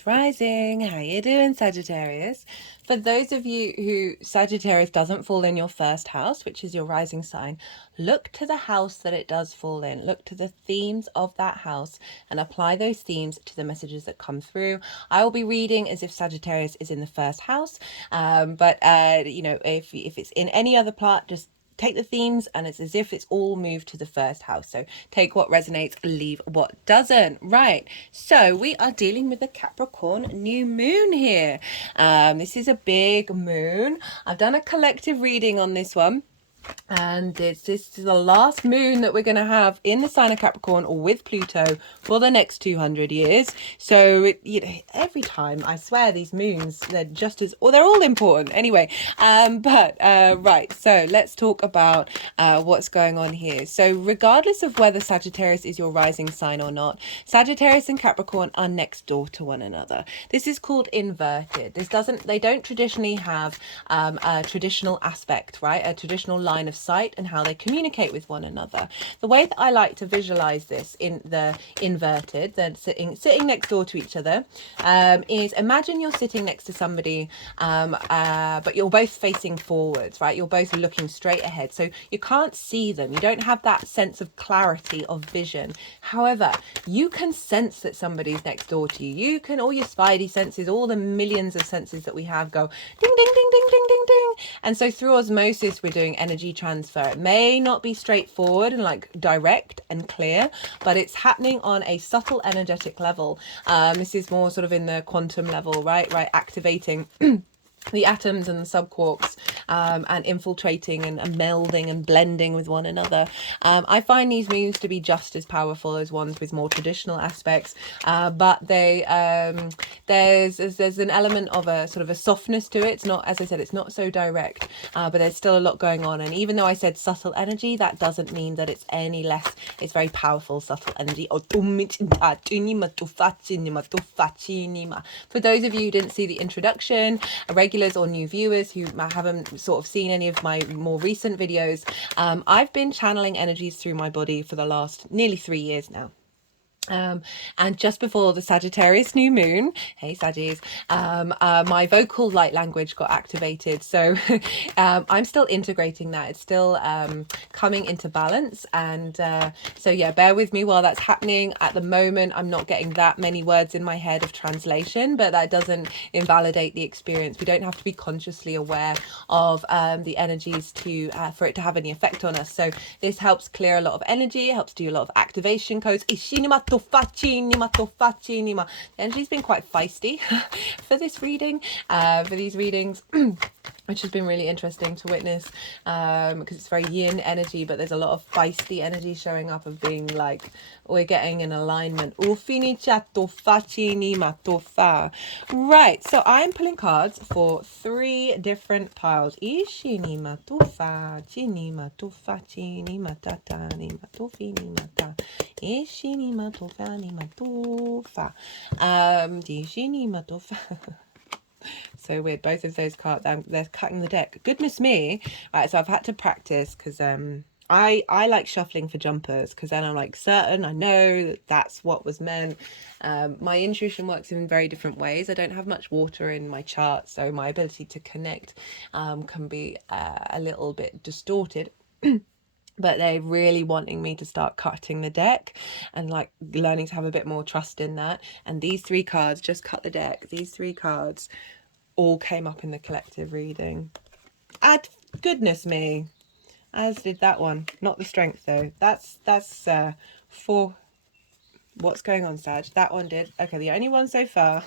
rising. How you doing, Sagittarius? For those of you who Sagittarius doesn't fall in your 1st house, which is your rising sign, look to the house that it does fall in. Look to the themes of that house and apply those themes to the messages that come through. I will be reading as if Sagittarius is in the 1st house, but you know, if it's in any other part, just take the themes and it's as if it's all moved to the 1st house. So take what resonates, leave what doesn't. Right, so we are dealing with the Capricorn new moon here. This is a big moon. I've done a collective reading on this one. And this is the last moon that we're going to have in the sign of Capricorn or with Pluto for the next 200 years. So, every time, I swear, these moons, they're just as, or they're all important anyway. Right, so let's talk about what's going on here. So regardless of whether Sagittarius is your rising sign or not, Sagittarius and Capricorn are next door to one another. This is called inverted. They don't traditionally have a traditional aspect, right? A traditional line of sight and how they communicate with one another. The way that I like to visualize this in the inverted, then sitting next door to each other, is imagine you're sitting next to somebody, but you're both facing forwards, right? You're both looking straight ahead. So you can't see them. You don't have that sense of clarity of vision. However, you can sense that somebody's next door to you. You can, all your spidey senses, all the millions of senses that we have go ding, ding, ding, ding, ding, ding, ding. And so through osmosis, we're doing energy transfer. It may not be straightforward and like direct and clear, but it's happening on a subtle energetic level. This is more sort of in the quantum level, right? Activating the atoms and the subquarks, and infiltrating and melding and blending with one another. I find these moons to be just as powerful as ones with more traditional aspects, but they there's an element of a sort of a softness to it. It's not, as I said, it's not so direct, but there's still a lot going on. And even though I said subtle energy, that doesn't mean that it's any less. It's very powerful subtle energy. For those of you who didn't see the introduction, regulars or new viewers who haven't sort of seen any of my more recent videos, I've been channeling energies through my body for the last nearly 3 years now. And just before the Sagittarius new moon, hey Saggies, my vocal light language got activated. So I'm still integrating that. It's still coming into balance. And so yeah, bear with me while that's happening. At the moment, I'm not getting that many words in my head of translation, but that doesn't invalidate the experience. We don't have to be consciously aware of the energies for it to have any effect on us. So this helps clear a lot of energy, it helps do a lot of activation codes. The energy's been quite feisty for this reading, for these readings. Which has been really interesting to witness, because it's very yin energy, but there's a lot of feisty energy showing up of being like, we're getting an alignment. Right, so I'm pulling cards for 3 different piles. So weird, both of those cards, they're cutting the deck. Goodness me. Right, so I've had to practice because I like shuffling for jumpers, because then I'm like certain I know that that's what was meant. My intuition works in very different ways. I don't have much water in my chart, so my ability to connect can be a little bit distorted. But they're really wanting me to start cutting the deck and like learning to have a bit more trust in that. And these 3 cards just cut the deck. These 3 cards all came up in the collective reading. Goodness me, as did that one. Not the strength though. That's for what's going on, Sag. That one did. Okay, the only one so far.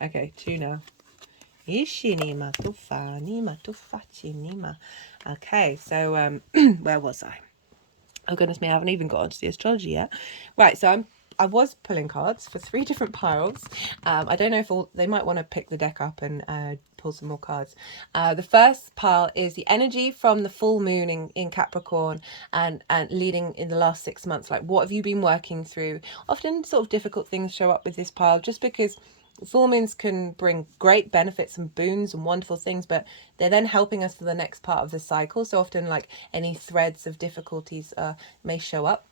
Okay, 2 now. Okay, so where was I? Oh goodness me, I haven't even got onto the astrology yet. Right, so I was pulling cards for 3 different piles. I don't know if they might want to pick the deck up and pull some more cards. The first pile is the energy from the full moon in Capricorn and leading in the last 6 months. Like, what have you been working through? Often sort of difficult things show up with this pile just because full moons can bring great benefits and boons and wonderful things, but they're then helping us for the next part of the cycle. So often like any threads of difficulties may show up.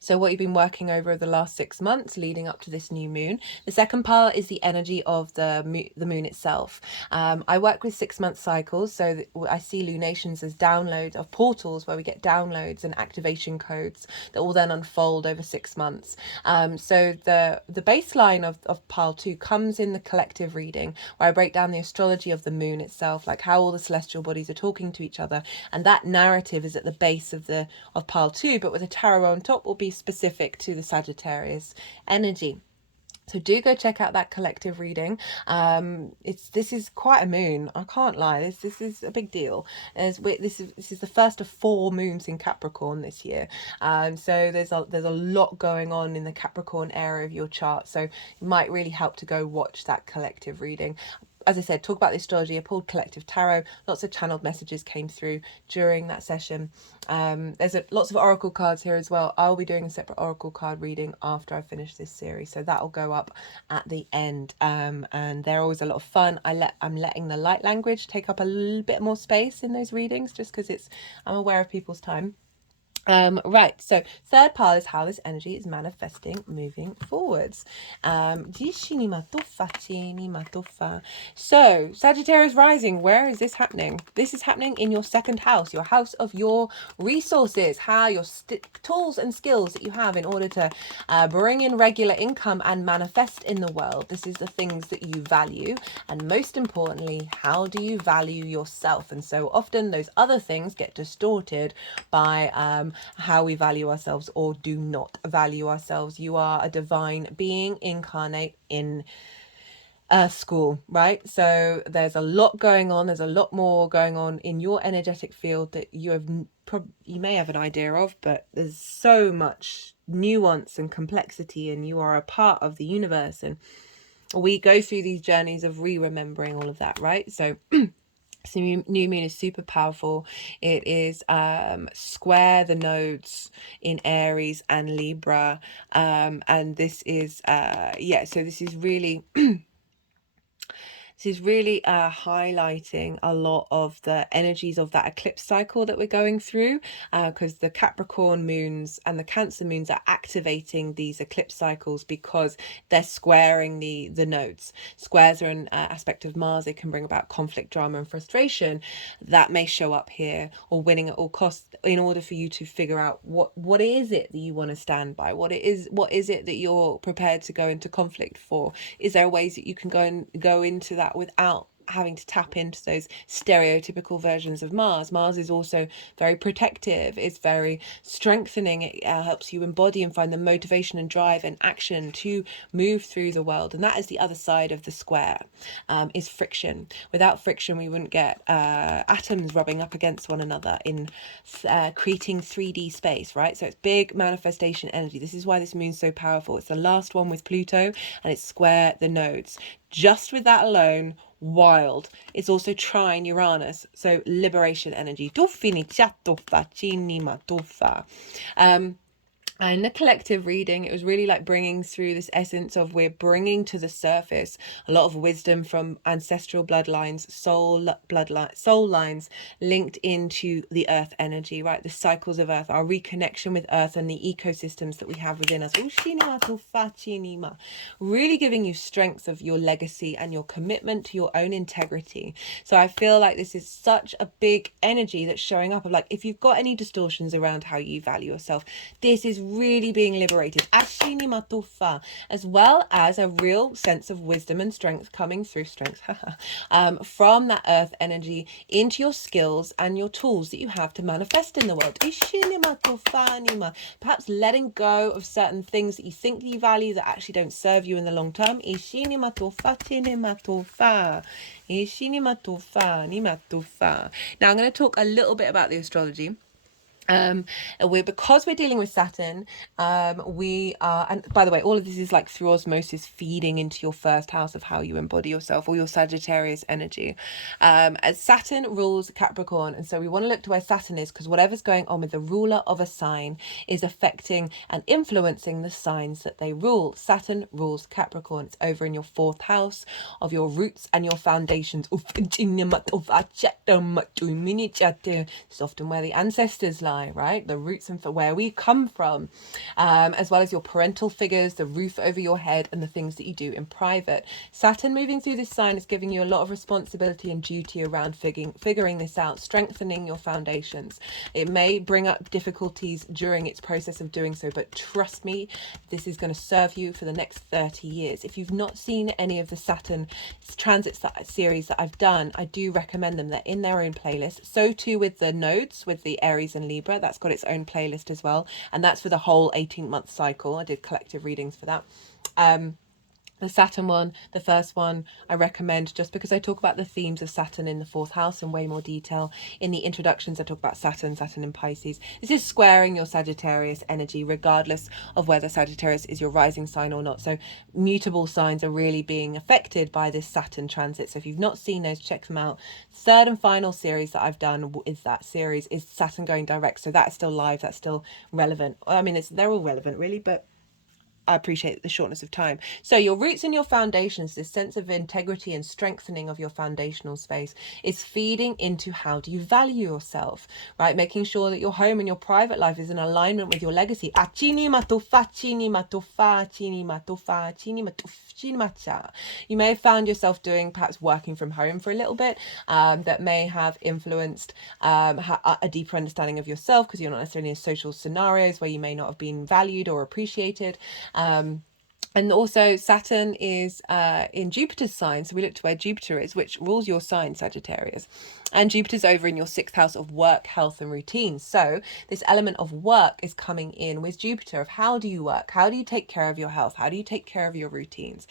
So what you've been working over the last 6 months leading up to this new moon. The second part is the energy of the moon itself. I work with 6-month cycles, so I see lunations as downloads of portals where we get downloads and activation codes that will then unfold over 6 months. So the baseline of pile 2 comes in the collective reading, where I break down the astrology of the moon itself, like how all the celestial bodies are talking to each other, and that narrative is at the base of pile 2, but with a tarot on top will be specific to the Sagittarius energy. So do go check out that collective reading. This is quite a moon. I can't lie. This is a big deal. This is the first of 4 moons in Capricorn this year. So there's a lot going on in the Capricorn area of your chart. So it might really help to go watch that collective reading. As I said, talk about the astrology. I pulled collective tarot. Lots of channeled messages came through during that session. There's lots of oracle cards here as well. I'll be doing a separate oracle card reading after I finish this series, so that'll go up at the end. And they're always a lot of fun. I'm letting the light language take up a little bit more space in those readings, just because I'm aware of people's time. Right, so third pile is how this energy is manifesting moving forwards. So Sagittarius rising, where is this happening? This is happening in your second house, your house of your resources, how your tools and skills that you have in order to bring in regular income and manifest in the world. This is the things that you value, and most importantly, how do you value yourself? And so often those other things get distorted by how we value ourselves or do not value ourselves. You are a divine being incarnate in Earth school, right? So there's a lot going on. There's a lot more going on in your energetic field that you may have an idea of, but there's so much nuance and complexity, and you are a part of the universe. And we go through these journeys of remembering all of that, right? So new moon is super powerful. It is square the nodes in Aries and Libra, and this is so this is really highlighting a lot of the energies of that eclipse cycle that we're going through, because the Capricorn moons and the Cancer moons are activating these eclipse cycles because they're squaring the nodes. Squares are an aspect of Mars. They can bring about conflict, drama, and frustration that may show up here, or winning at all costs, in order for you to figure out what is it that you want to stand by, what is it that you're prepared to go into conflict for. Is there ways that you can go into that without having to tap into those stereotypical versions of Mars? Mars is also very protective. It's very strengthening. It helps you embody and find the motivation and drive and action to move through the world. And that is the other side of the square, is friction. Without friction, we wouldn't get atoms rubbing up against one another in creating 3D space, right? So it's big manifestation energy. This is why this moon's so powerful. It's the last one with Pluto, and it's square the nodes. Just with that alone, wild. It's also trine Uranus, so liberation energy. And the collective reading, it was really like bringing through this essence of, we're bringing to the surface a lot of wisdom from ancestral bloodlines, soul lines linked into the earth energy, right? The cycles of earth, our reconnection with earth and the ecosystems that we have within us. Really giving you strength of your legacy and your commitment to your own integrity. So I feel like this is such a big energy that's showing up of, like, if you've got any distortions around how you value yourself, this is really being liberated, as well as a real sense of wisdom and strength coming through, from that earth energy into your skills and your tools that you have to manifest in the world. Perhaps letting go of certain things that you think you value that actually don't serve you in the long term. Now I'm going to talk a little bit about the astrology. Because we're dealing with Saturn, we are, and by the way, all of this is like through osmosis feeding into your first house of how you embody yourself, or your Sagittarius energy. As Saturn rules Capricorn, and so we want to look to where Saturn is, because whatever's going on with the ruler of a sign is affecting and influencing the signs that they rule. Saturn rules Capricorn. It's over in your 4th house of your roots and your foundations. It's often where the ancestors lie, right? The roots and for where we come from, as well as your parental figures, the roof over your head, and the things that you do in private. Saturn moving through this sign is giving you a lot of responsibility and duty around figuring this out, strengthening your foundations. It may bring up difficulties during its process of doing so, but trust me, this is going to serve you for the next 30 years. If you've not seen any of the Saturn transits series that I've done, I do recommend them. They're in their own playlist. So too with the nodes, with the Aries and Libra. That's got its own playlist as well, and that's for the whole 18-month cycle. I did collective readings for that. The Saturn one, the first one, I recommend just because I talk about the themes of Saturn in the fourth house in way more detail. In the introductions, I talk about Saturn in Pisces. This is squaring your Sagittarius energy, regardless of whether Sagittarius is your rising sign or not. So mutable signs are really being affected by this Saturn transit. So if you've not seen those, check them out. Third and final series that I've done is that series is Saturn going direct. So that's still live, that's still relevant. I mean, they're all relevant really, but I appreciate the shortness of time. So your roots and your foundations, this sense of integrity and strengthening of your foundational space, is feeding into how do you value yourself, right? Making sure that your home and your private life is in alignment with your legacy. You may have found yourself doing perhaps working from home for a little bit, that may have influenced a deeper understanding of yourself because you're not necessarily in social scenarios where you may not have been valued or appreciated. And also Saturn is in Jupiter's sign. So we looked where Jupiter is, which rules your sign, Sagittarius. And Jupiter's over in your sixth house of work, health and routine. So this element of work is coming in with Jupiter, of how do you work? How do you take care of your health? How do you take care of your routines?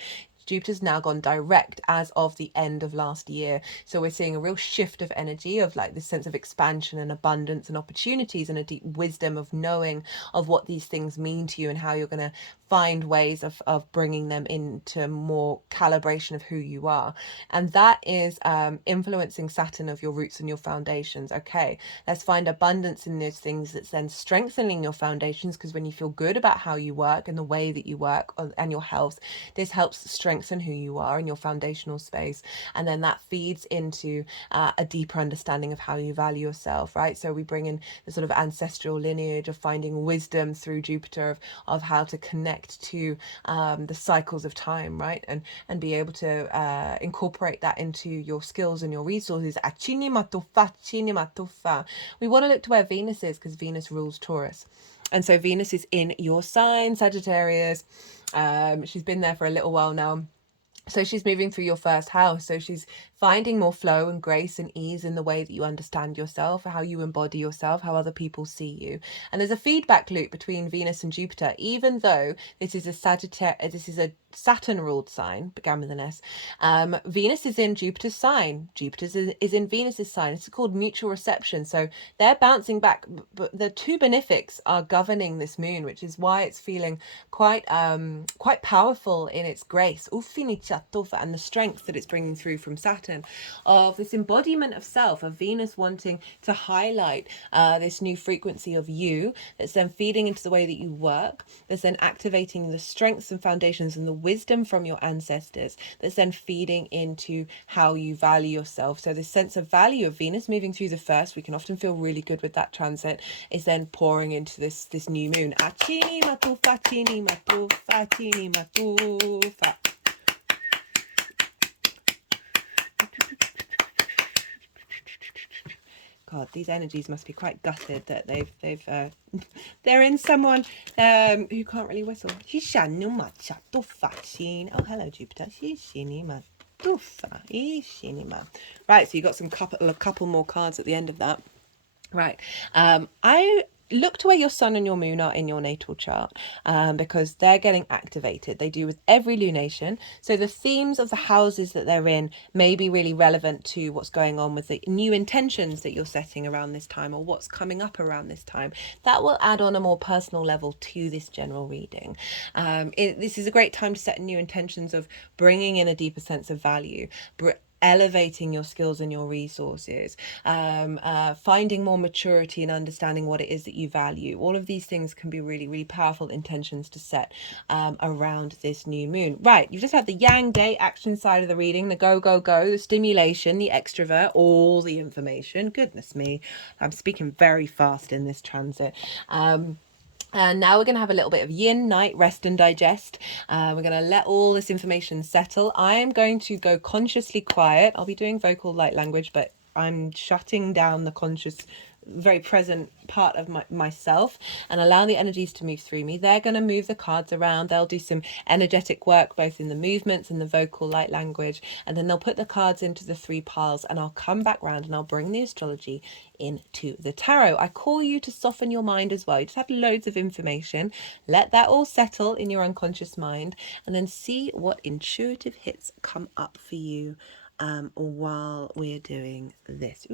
Jupiter's now gone direct as of the end of last year. So we're seeing a real shift of energy, of like this sense of expansion and abundance and opportunities and a deep wisdom of knowing of what these things mean to you and how you're going to find ways of bringing them into more calibration of who you are. And that is influencing Saturn of your roots and your foundations. Okay, let's find abundance in those things that's then strengthening your foundations, because when you feel good about how you work and the way that you work and your health, this helps strengthen who you are in your foundational space. And then that feeds into a deeper understanding of how you value yourself, right? So we bring in the sort of ancestral lineage of finding wisdom through Jupiter of how to connect to the cycles of time, right? And be able to incorporate that into your skills and your resources. We want to look to where Venus is, because Venus rules Taurus. And so Venus is in your sign, Sagittarius. She's been there for a little while now. So she's moving through your first house. So she's finding more flow and grace and ease in the way that you understand yourself, how you embody yourself, how other people see you. And there's a feedback loop between Venus and Jupiter, even though this is a Saturn ruled sign, began with an S. Venus is in Jupiter's sign. Jupiter is in Venus's sign. It's called mutual reception. So they're bouncing back, but the two benefics are governing this moon, which is why it's feeling quite powerful in its grace and the strength that it's bringing through from Saturn, of this embodiment of self, of Venus wanting to highlight this new frequency of you that's then feeding into the way that you work, that's then activating the strengths and foundations and the wisdom from your ancestors, that's then feeding into how you value yourself. So this sense of value of Venus moving through the first, we can often feel really good with that transit, is then pouring into this new moon. God, these energies must be quite gutted that they've they're in someone who can't really whistle. Oh, hello, Jupiter. Right, so you got a couple more cards at the end of that. Right. I look to where your sun and your moon are in your natal chart, because they're getting activated. They do with every lunation. So the themes of the houses that they're in may be really relevant to what's going on with the new intentions that you're setting around this time, or what's coming up around this time. That will add on a more personal level to this general reading. This is a great time to set new intentions of bringing in a deeper sense of value, elevating your skills and your resources, finding more maturity and understanding what it is that you value. All of these things can be really, really powerful intentions to set around this new moon. Right, you've just had the yang day action side of the reading, the go, go, go, the stimulation, the extrovert, all the information. Goodness me, I'm speaking very fast in this transit. And now we're going to have a little bit of yin, night, rest and digest. We're going to let all this information settle. I'm going to go consciously quiet. I'll be doing vocal light language, but I'm shutting down the conscious very present part of myself, and allow the energies to move through me. They're going to move the cards around. They'll do some energetic work, both in the movements and the vocal light language, and then they'll put the cards into the 3 piles, and I'll come back round and I'll bring the astrology into the tarot. I call you to soften your mind as well. You just had loads of information. Let that all settle in your unconscious mind, and then see what intuitive hits come up for you while we're doing this. I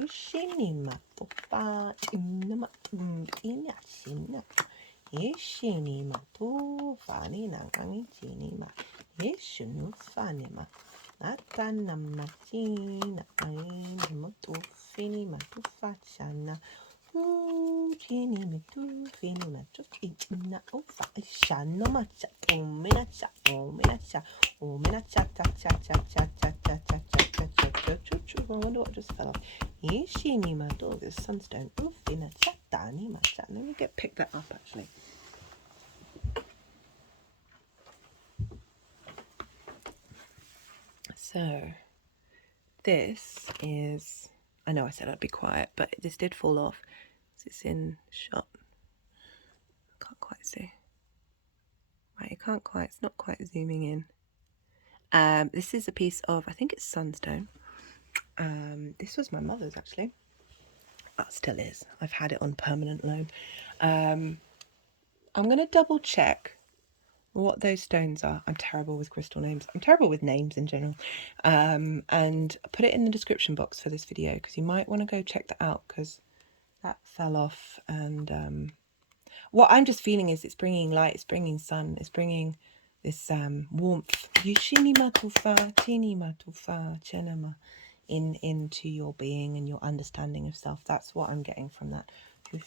wonder what just fell off. The sunstone. Let me pick that up actually. So this is, I know I said I'd be quiet, but this did fall off. It's in shot. I can't quite see. Right, it's not quite zooming in. This is a piece of, I think it's sunstone. This was my mother's actually. That still is. I've had it on permanent loan. I'm going to double check what those stones are. I'm terrible with crystal names. I'm terrible with names in general. And put it in the description box for this video, because you might want to go check that out, because that fell off. And what I'm just feeling is it's bringing light, it's bringing sun, it's bringing this warmth into your being and your understanding of self. That's what I'm getting from that. You've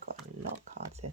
got a lot of cards here.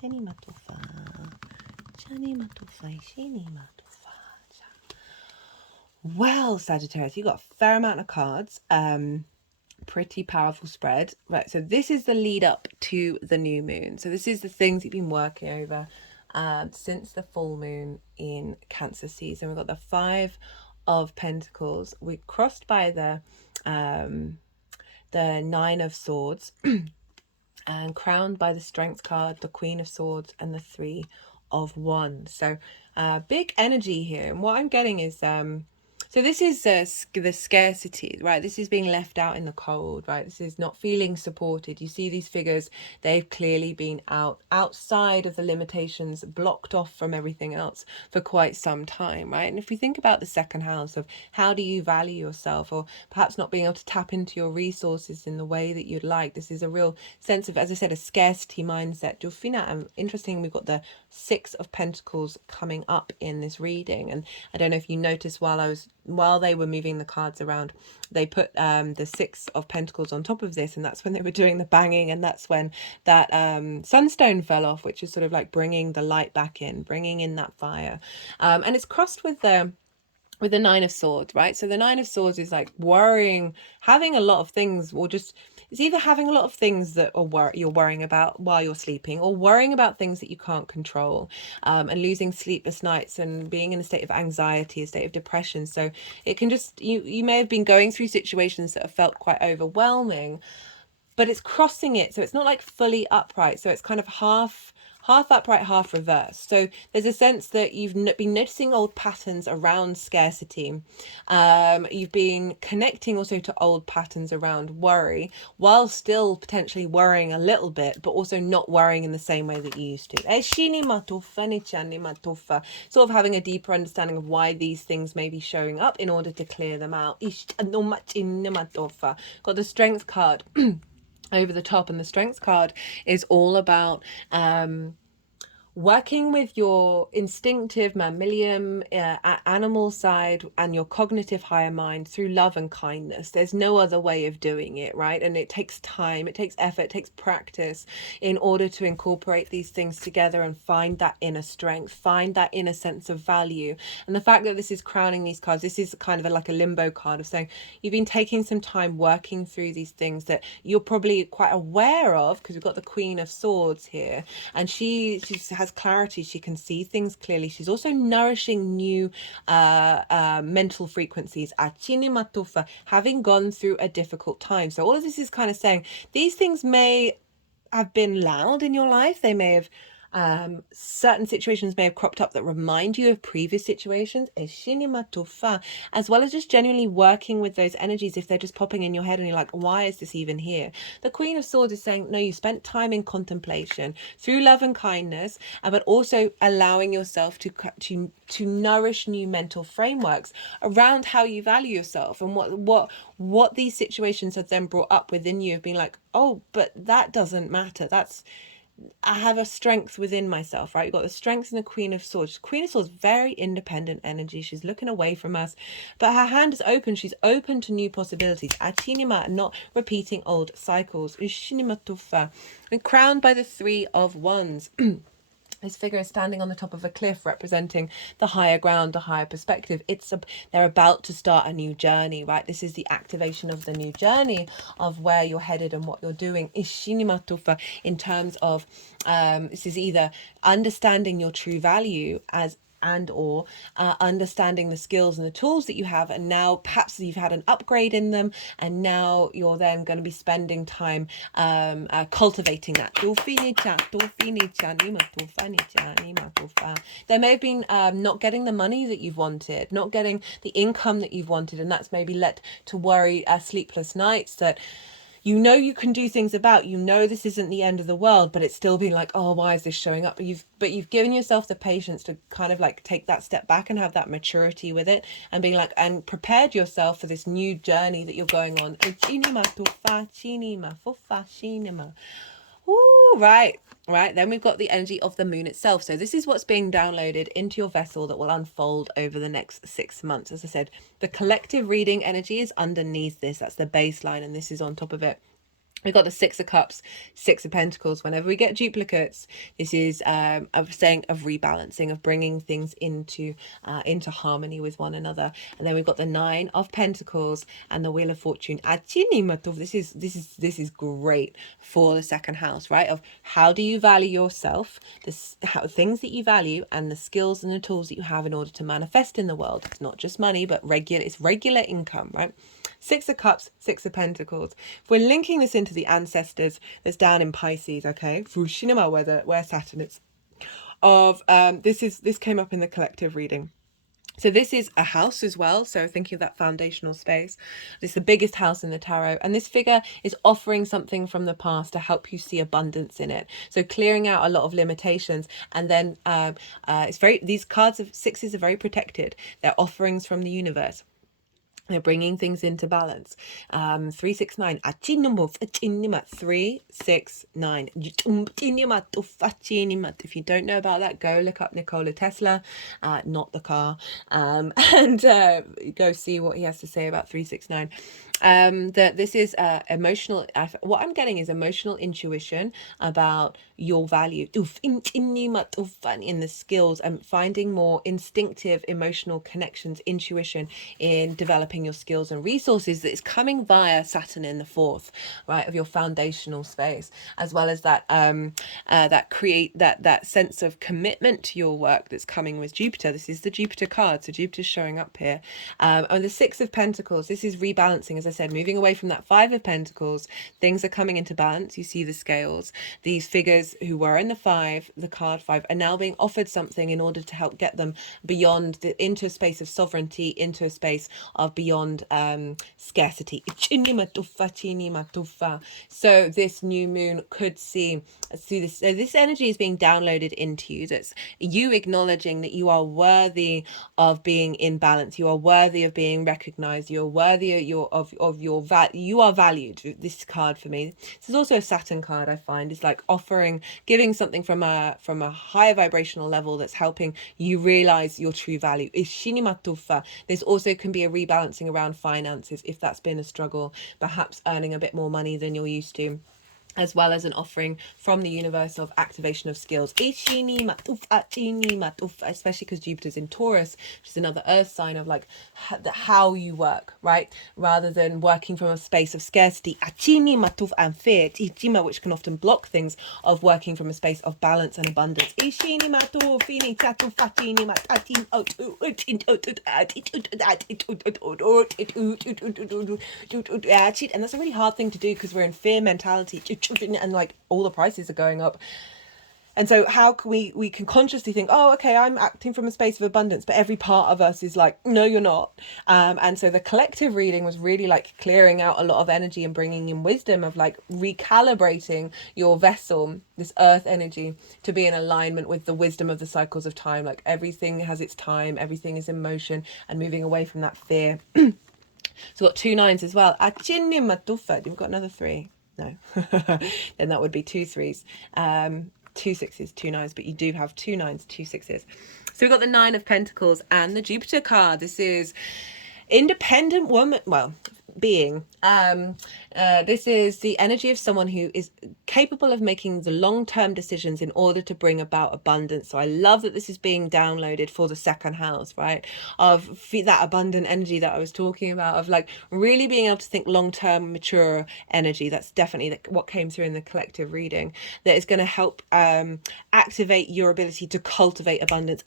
Shini matufa. Shini matufa. Shini matufa. Well, Sagittarius, you got a fair amount of cards. Pretty powerful spread. Right, so this is the lead up to the new moon. So this is the things you've been working over since the full moon in Cancer season. We've got the Five of Pentacles. We crossed by the Nine of Swords and crowned by the Strength card, the Queen of Swords, and the Three of Wands. So big energy here. And what I'm getting is so this is the scarcity, right? This is being left out in the cold, right? This is not feeling supported. You see these figures, they've clearly been outside of the limitations, blocked off from everything else for quite some time, right? And if we think about the second house of how do you value yourself, or perhaps not being able to tap into your resources in the way that you'd like, this is a real sense of, as I said, a scarcity mindset. And interesting, we've got the Six of Pentacles coming up in this reading. And I don't know if you noticed while they were moving the cards around, they put the Six of Pentacles on top of this, and that's when they were doing the banging, and that's when that sunstone fell off, which is sort of like bringing the light back in, bringing in that fire. And it's crossed with the Nine of Swords, right? So the Nine of Swords is like worrying, having a lot of things, or just it's either having a lot of things that you're worrying about while you're sleeping, or worrying about things that you can't control, and losing sleepless nights and being in a state of anxiety, a state of depression. So it can just, you may have been going through situations that have felt quite overwhelming, but it's crossing it. So it's not like fully upright. So it's kind of half upright, half reversed. So there's a sense that you've been noticing old patterns around scarcity. You've been connecting also to old patterns around worry, while still potentially worrying a little bit, but also not worrying in the same way that you used to. Sort of having a deeper understanding of why these things may be showing up in order to clear them out. Got the Strength card over the top, and the Strength card is all about working with your instinctive mammalian animal side and your cognitive higher mind through love and kindness. There's no other way of doing it, right? And it takes time, it takes effort, it takes practice in order to incorporate these things together and find that inner strength, find that inner sense of value. And the fact that this is crowning these cards, this is kind of like a limbo card of saying you've been taking some time working through these things that you're probably quite aware of, because we've got the Queen of Swords here, and she has clarity, she can see things clearly. She's also nourishing new mental frequencies, having gone through a difficult time. So all of this is kind of saying these things may have been loud in your life, they may have certain situations may have cropped up that remind you of previous situations, as well as just genuinely working with those energies if they're just popping in your head and you're like, why is this even here? The Queen of Swords is saying, no, you spent time in contemplation through love and kindness, but also allowing yourself to nourish new mental frameworks around how you value yourself, and what these situations have then brought up within you of being like, oh, but that doesn't matter. I have a strength within myself, right? You've got the strength in the Queen of Swords. Queen of Swords, very independent energy. She's looking away from us, but her hand is open. She's open to new possibilities. Not repeating old cycles. And crowned by the Three of Wands. This figure is standing on the top of a cliff, representing the higher ground, the higher perspective. They're about to start a new journey, right? This is the activation of the new journey of where you're headed and what you're doing. In terms of this is either understanding your true value or understanding the skills and the tools that you have, and now perhaps you've had an upgrade in them, and now you're then going to be spending time cultivating that. There may have been not getting the money that you've wanted, not getting the income that you've wanted, and that's maybe led to worry, sleepless nights that you can do things about, this isn't the end of the world, but it's still being like, oh, why is this showing up? But you've given yourself the patience to kind of like take that step back and have that maturity with it, and being like, and prepared yourself for this new journey that you're going on. Ooh, right. Then we've got the energy of the moon itself. So this is what's being downloaded into your vessel that will unfold over the next 6 months. As I said, the collective reading energy is underneath this. That's the baseline, and this is on top of it. We've got the Six of Cups, Six of Pentacles. Whenever we get duplicates, this is a saying of rebalancing, of bringing things into harmony with one another. And then we've got the Nine of Pentacles and the Wheel of Fortune. This is great for the second house, right? Of how do you value yourself, things that you value, and the skills and the tools that you have in order to manifest in the world. It's not just money, but it's regular income, right? Six of Cups, Six of Pentacles. If we're linking this into the ancestors that's down in Pisces, okay, where Saturn is, this came up in the collective reading. So this is a house as well. So thinking of that foundational space. This is the biggest house in the tarot. And this figure is offering something from the past to help you see abundance in it. So clearing out a lot of limitations. And then these cards of sixes are very protected. They're offerings from the universe. They're bringing things into balance. 369. 369. If you don't know about that, go look up Nikola Tesla, not the car, and go see what he has to say about 369. That this is emotional. What I'm getting is emotional intuition about your value in the skills, and finding more instinctive emotional connections, intuition in developing your skills and resources. That is coming via Saturn in the fourth, right, of your foundational space, as well as that that sense of commitment to your work that's coming with Jupiter. This is the Jupiter card, so Jupiter's showing up here. And the Six of Pentacles, this is rebalancing, as I said, moving away from that Five of Pentacles. Things are coming into balance. You see the scales. These figures who were in the card five, are now being offered something in order to help get them beyond into a space of sovereignty, into a space of beyond scarcity. So this new moon could see this. This energy is being downloaded into you. That's you acknowledging that you are worthy of being in balance. You are worthy of being recognized. You are worthy of your value. You are valued. This card for me. This is also a Saturn card. I find it's like giving something from a higher vibrational level that's helping you realize your true value. There's also can be a rebalancing around finances if that's been a struggle, perhaps earning a bit more money than you're used to, as well as an offering from the universe of activation of skills, especially because Jupiter's in Taurus, which is another earth sign of like how you work, right, rather than working from a space of scarcity and fear, which can often block things, of working from a space of balance and abundance. And that's a really hard thing to do because we're in fear mentality and like all the prices are going up. And so how can we can consciously think, oh, okay, I'm acting from a space of abundance, but every part of us is like, no, you're not. And so the collective reading was really like clearing out a lot of energy and bringing in wisdom of like recalibrating your vessel, this earth energy, to be in alignment with the wisdom of the cycles of time. Like everything has its time, everything is in motion, and moving away from that fear. So we've got two nines as well. We've got another three. No. Then that would be two threes. Two sixes, two nines, but you do have two nines, two sixes. So we've got the Nine of Pentacles and the Jupiter card. This is independent woman, being. This is the energy of someone who is capable of making the long-term decisions in order to bring about abundance. So I love that this is being downloaded for the second house, right, of that abundant energy that I was talking about, of like really being able to think long-term, mature energy. That's definitely what came through in the collective reading, that is going to help activate your ability to cultivate abundance,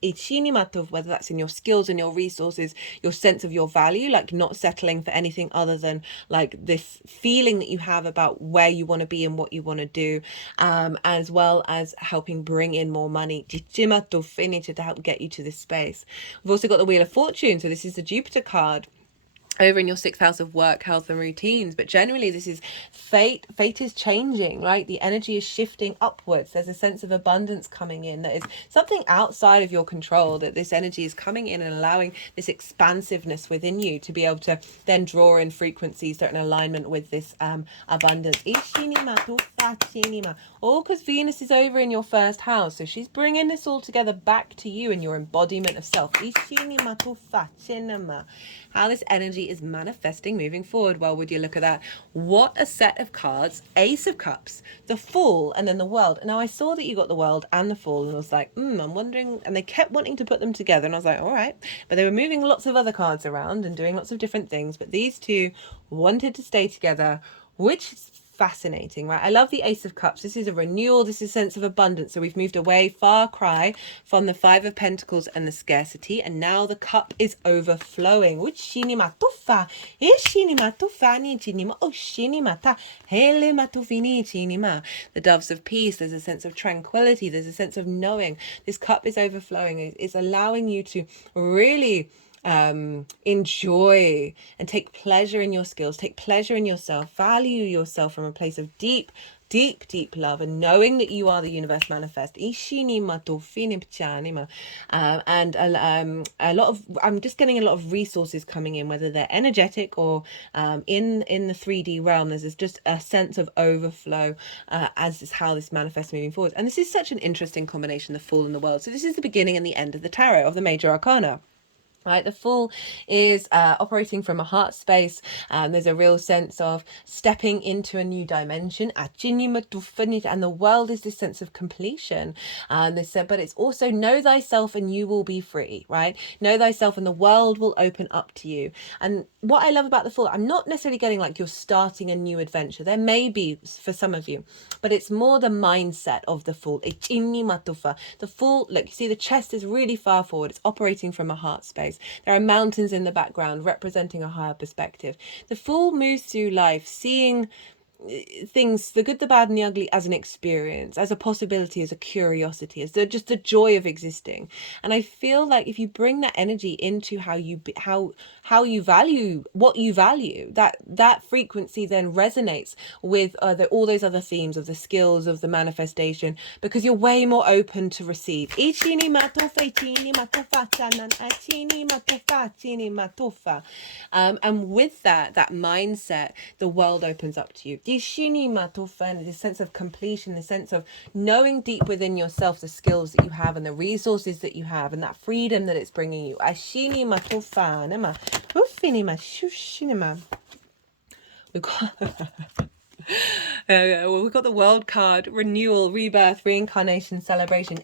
whether that's in your skills and your resources, your sense of your value, like not settling for anything other than like this feeling that you have about where you want to be and what you want to do, as well as helping bring in more money to help get you to this space. We've also got the Wheel of Fortune, so this is the Jupiter card over in your sixth house of work, health and routines. But generally this is fate is changing, right? The energy is shifting upwards. There's a sense of abundance coming in that is something outside of your control, that this energy is coming in and allowing this expansiveness within you to be able to then draw in frequencies that are in alignment with this abundance. All because Venus is over in your first house, so she's bringing this all together back to you and your embodiment of self. How this energy energy is manifesting moving forward. Well, would you look at that? What a set of cards. Ace of Cups, the Fool, and then the World. Now, I saw that you got the World and the Fool, and I was like, I'm wondering, and they kept wanting to put them together, and I was like, all right. But they were moving lots of other cards around and doing lots of different things, but these two wanted to stay together, which is fascinating, right? I love the Ace of Cups. This is a renewal. This is a sense of abundance. So we've moved away, far cry from the Five of Pentacles and the scarcity, and now the cup is overflowing. The Doves of Peace. There's a sense of tranquility. There's a sense of knowing. This cup is overflowing. It's allowing you to really enjoy and take pleasure in your skills, take pleasure in yourself, value yourself from a place of deep love, and knowing that you are the universe manifest. And a lot of, I'm just getting a lot of resources coming in, whether they're energetic or in the 3D realm. There's just a sense of overflow as is how this manifests moving forward. And this is such an interesting combination, the Fool and the World. So this is the beginning and the end of the tarot, of the major arcana. Right, the Fool is operating from a heart space. There's a real sense of stepping into a new dimension. And the World is this sense of completion. But it's also know thyself and you will be free, right? Know thyself and the world will open up to you. And what I love about the Fool, I'm not necessarily getting like you're starting a new adventure. There may be for some of you, but it's more the mindset of the Fool. The Fool, look, you see the chest is really far forward. It's operating from a heart space. There are mountains in the background representing a higher perspective. The Fool moves through life seeing things, the good, the bad, and the ugly, as an experience, as a possibility, as a curiosity, as just the joy of existing. And I feel like if you bring that energy into how you value what you value, that frequency then resonates with all those other themes of the skills, of the manifestation, because you're way more open to receive. And with that mindset, the world opens up to you. This sense of completion, the sense of knowing deep within yourself the skills that you have and the resources that you have and that freedom that it's bringing you. We've got the World card, renewal, rebirth, reincarnation, celebration. So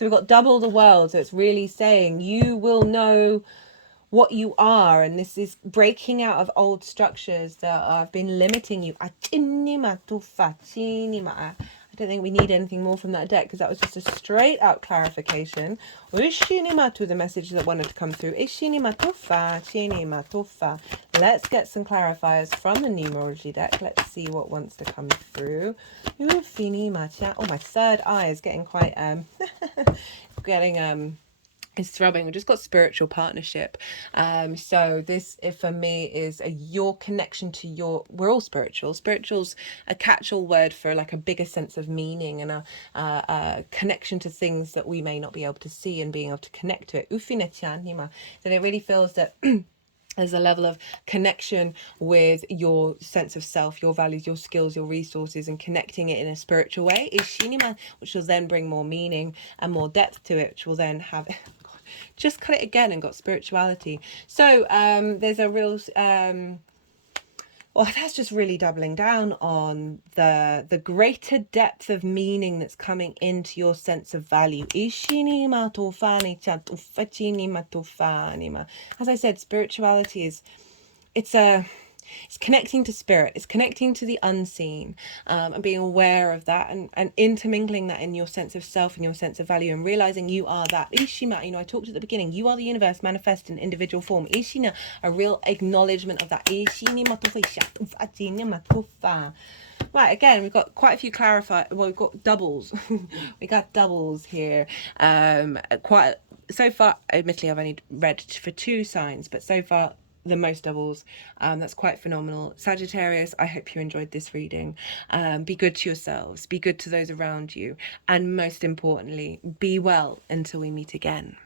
we've got double the world. So it's really saying you will know what you are, and this is breaking out of old structures that have been limiting you. I don't think we need anything more from that deck because that was just a straight out clarification. The message that wanted to come through. Let's get some clarifiers from the numerology deck. Let's see what wants to come through. Oh, my third eye is getting quite is throbbing. We just got spiritual partnership. So this, for me, is your connection to we're all spiritual. Spiritual's a catch-all word for like a bigger sense of meaning and a connection to things that we may not be able to see, and being able to connect to it. That it really feels that there's a level of connection with your sense of self, your values, your skills, your resources, and connecting it in a spiritual way, which will then bring more meaning and more depth to it, which will then have just cut it again and got spirituality. So there's a real well, that's just really doubling down on the greater depth of meaning that's coming into your sense of value. As I said, spirituality is, it's connecting to spirit, it's connecting to the unseen, and being aware of that, and intermingling that in your sense of self and your sense of value, and realizing you are that. Ishima, I talked at the beginning, you are the universe manifest in individual form. Ishina, a real acknowledgement of that. Right, again, we've got quite a few we've got doubles. We got doubles here. So far, admittedly, I've only read for 2 signs, but so far the most doubles. That's quite phenomenal. Sagittarius, I hope you enjoyed this reading. Be good to yourselves, be good to those around you, and most importantly, be well until we meet again.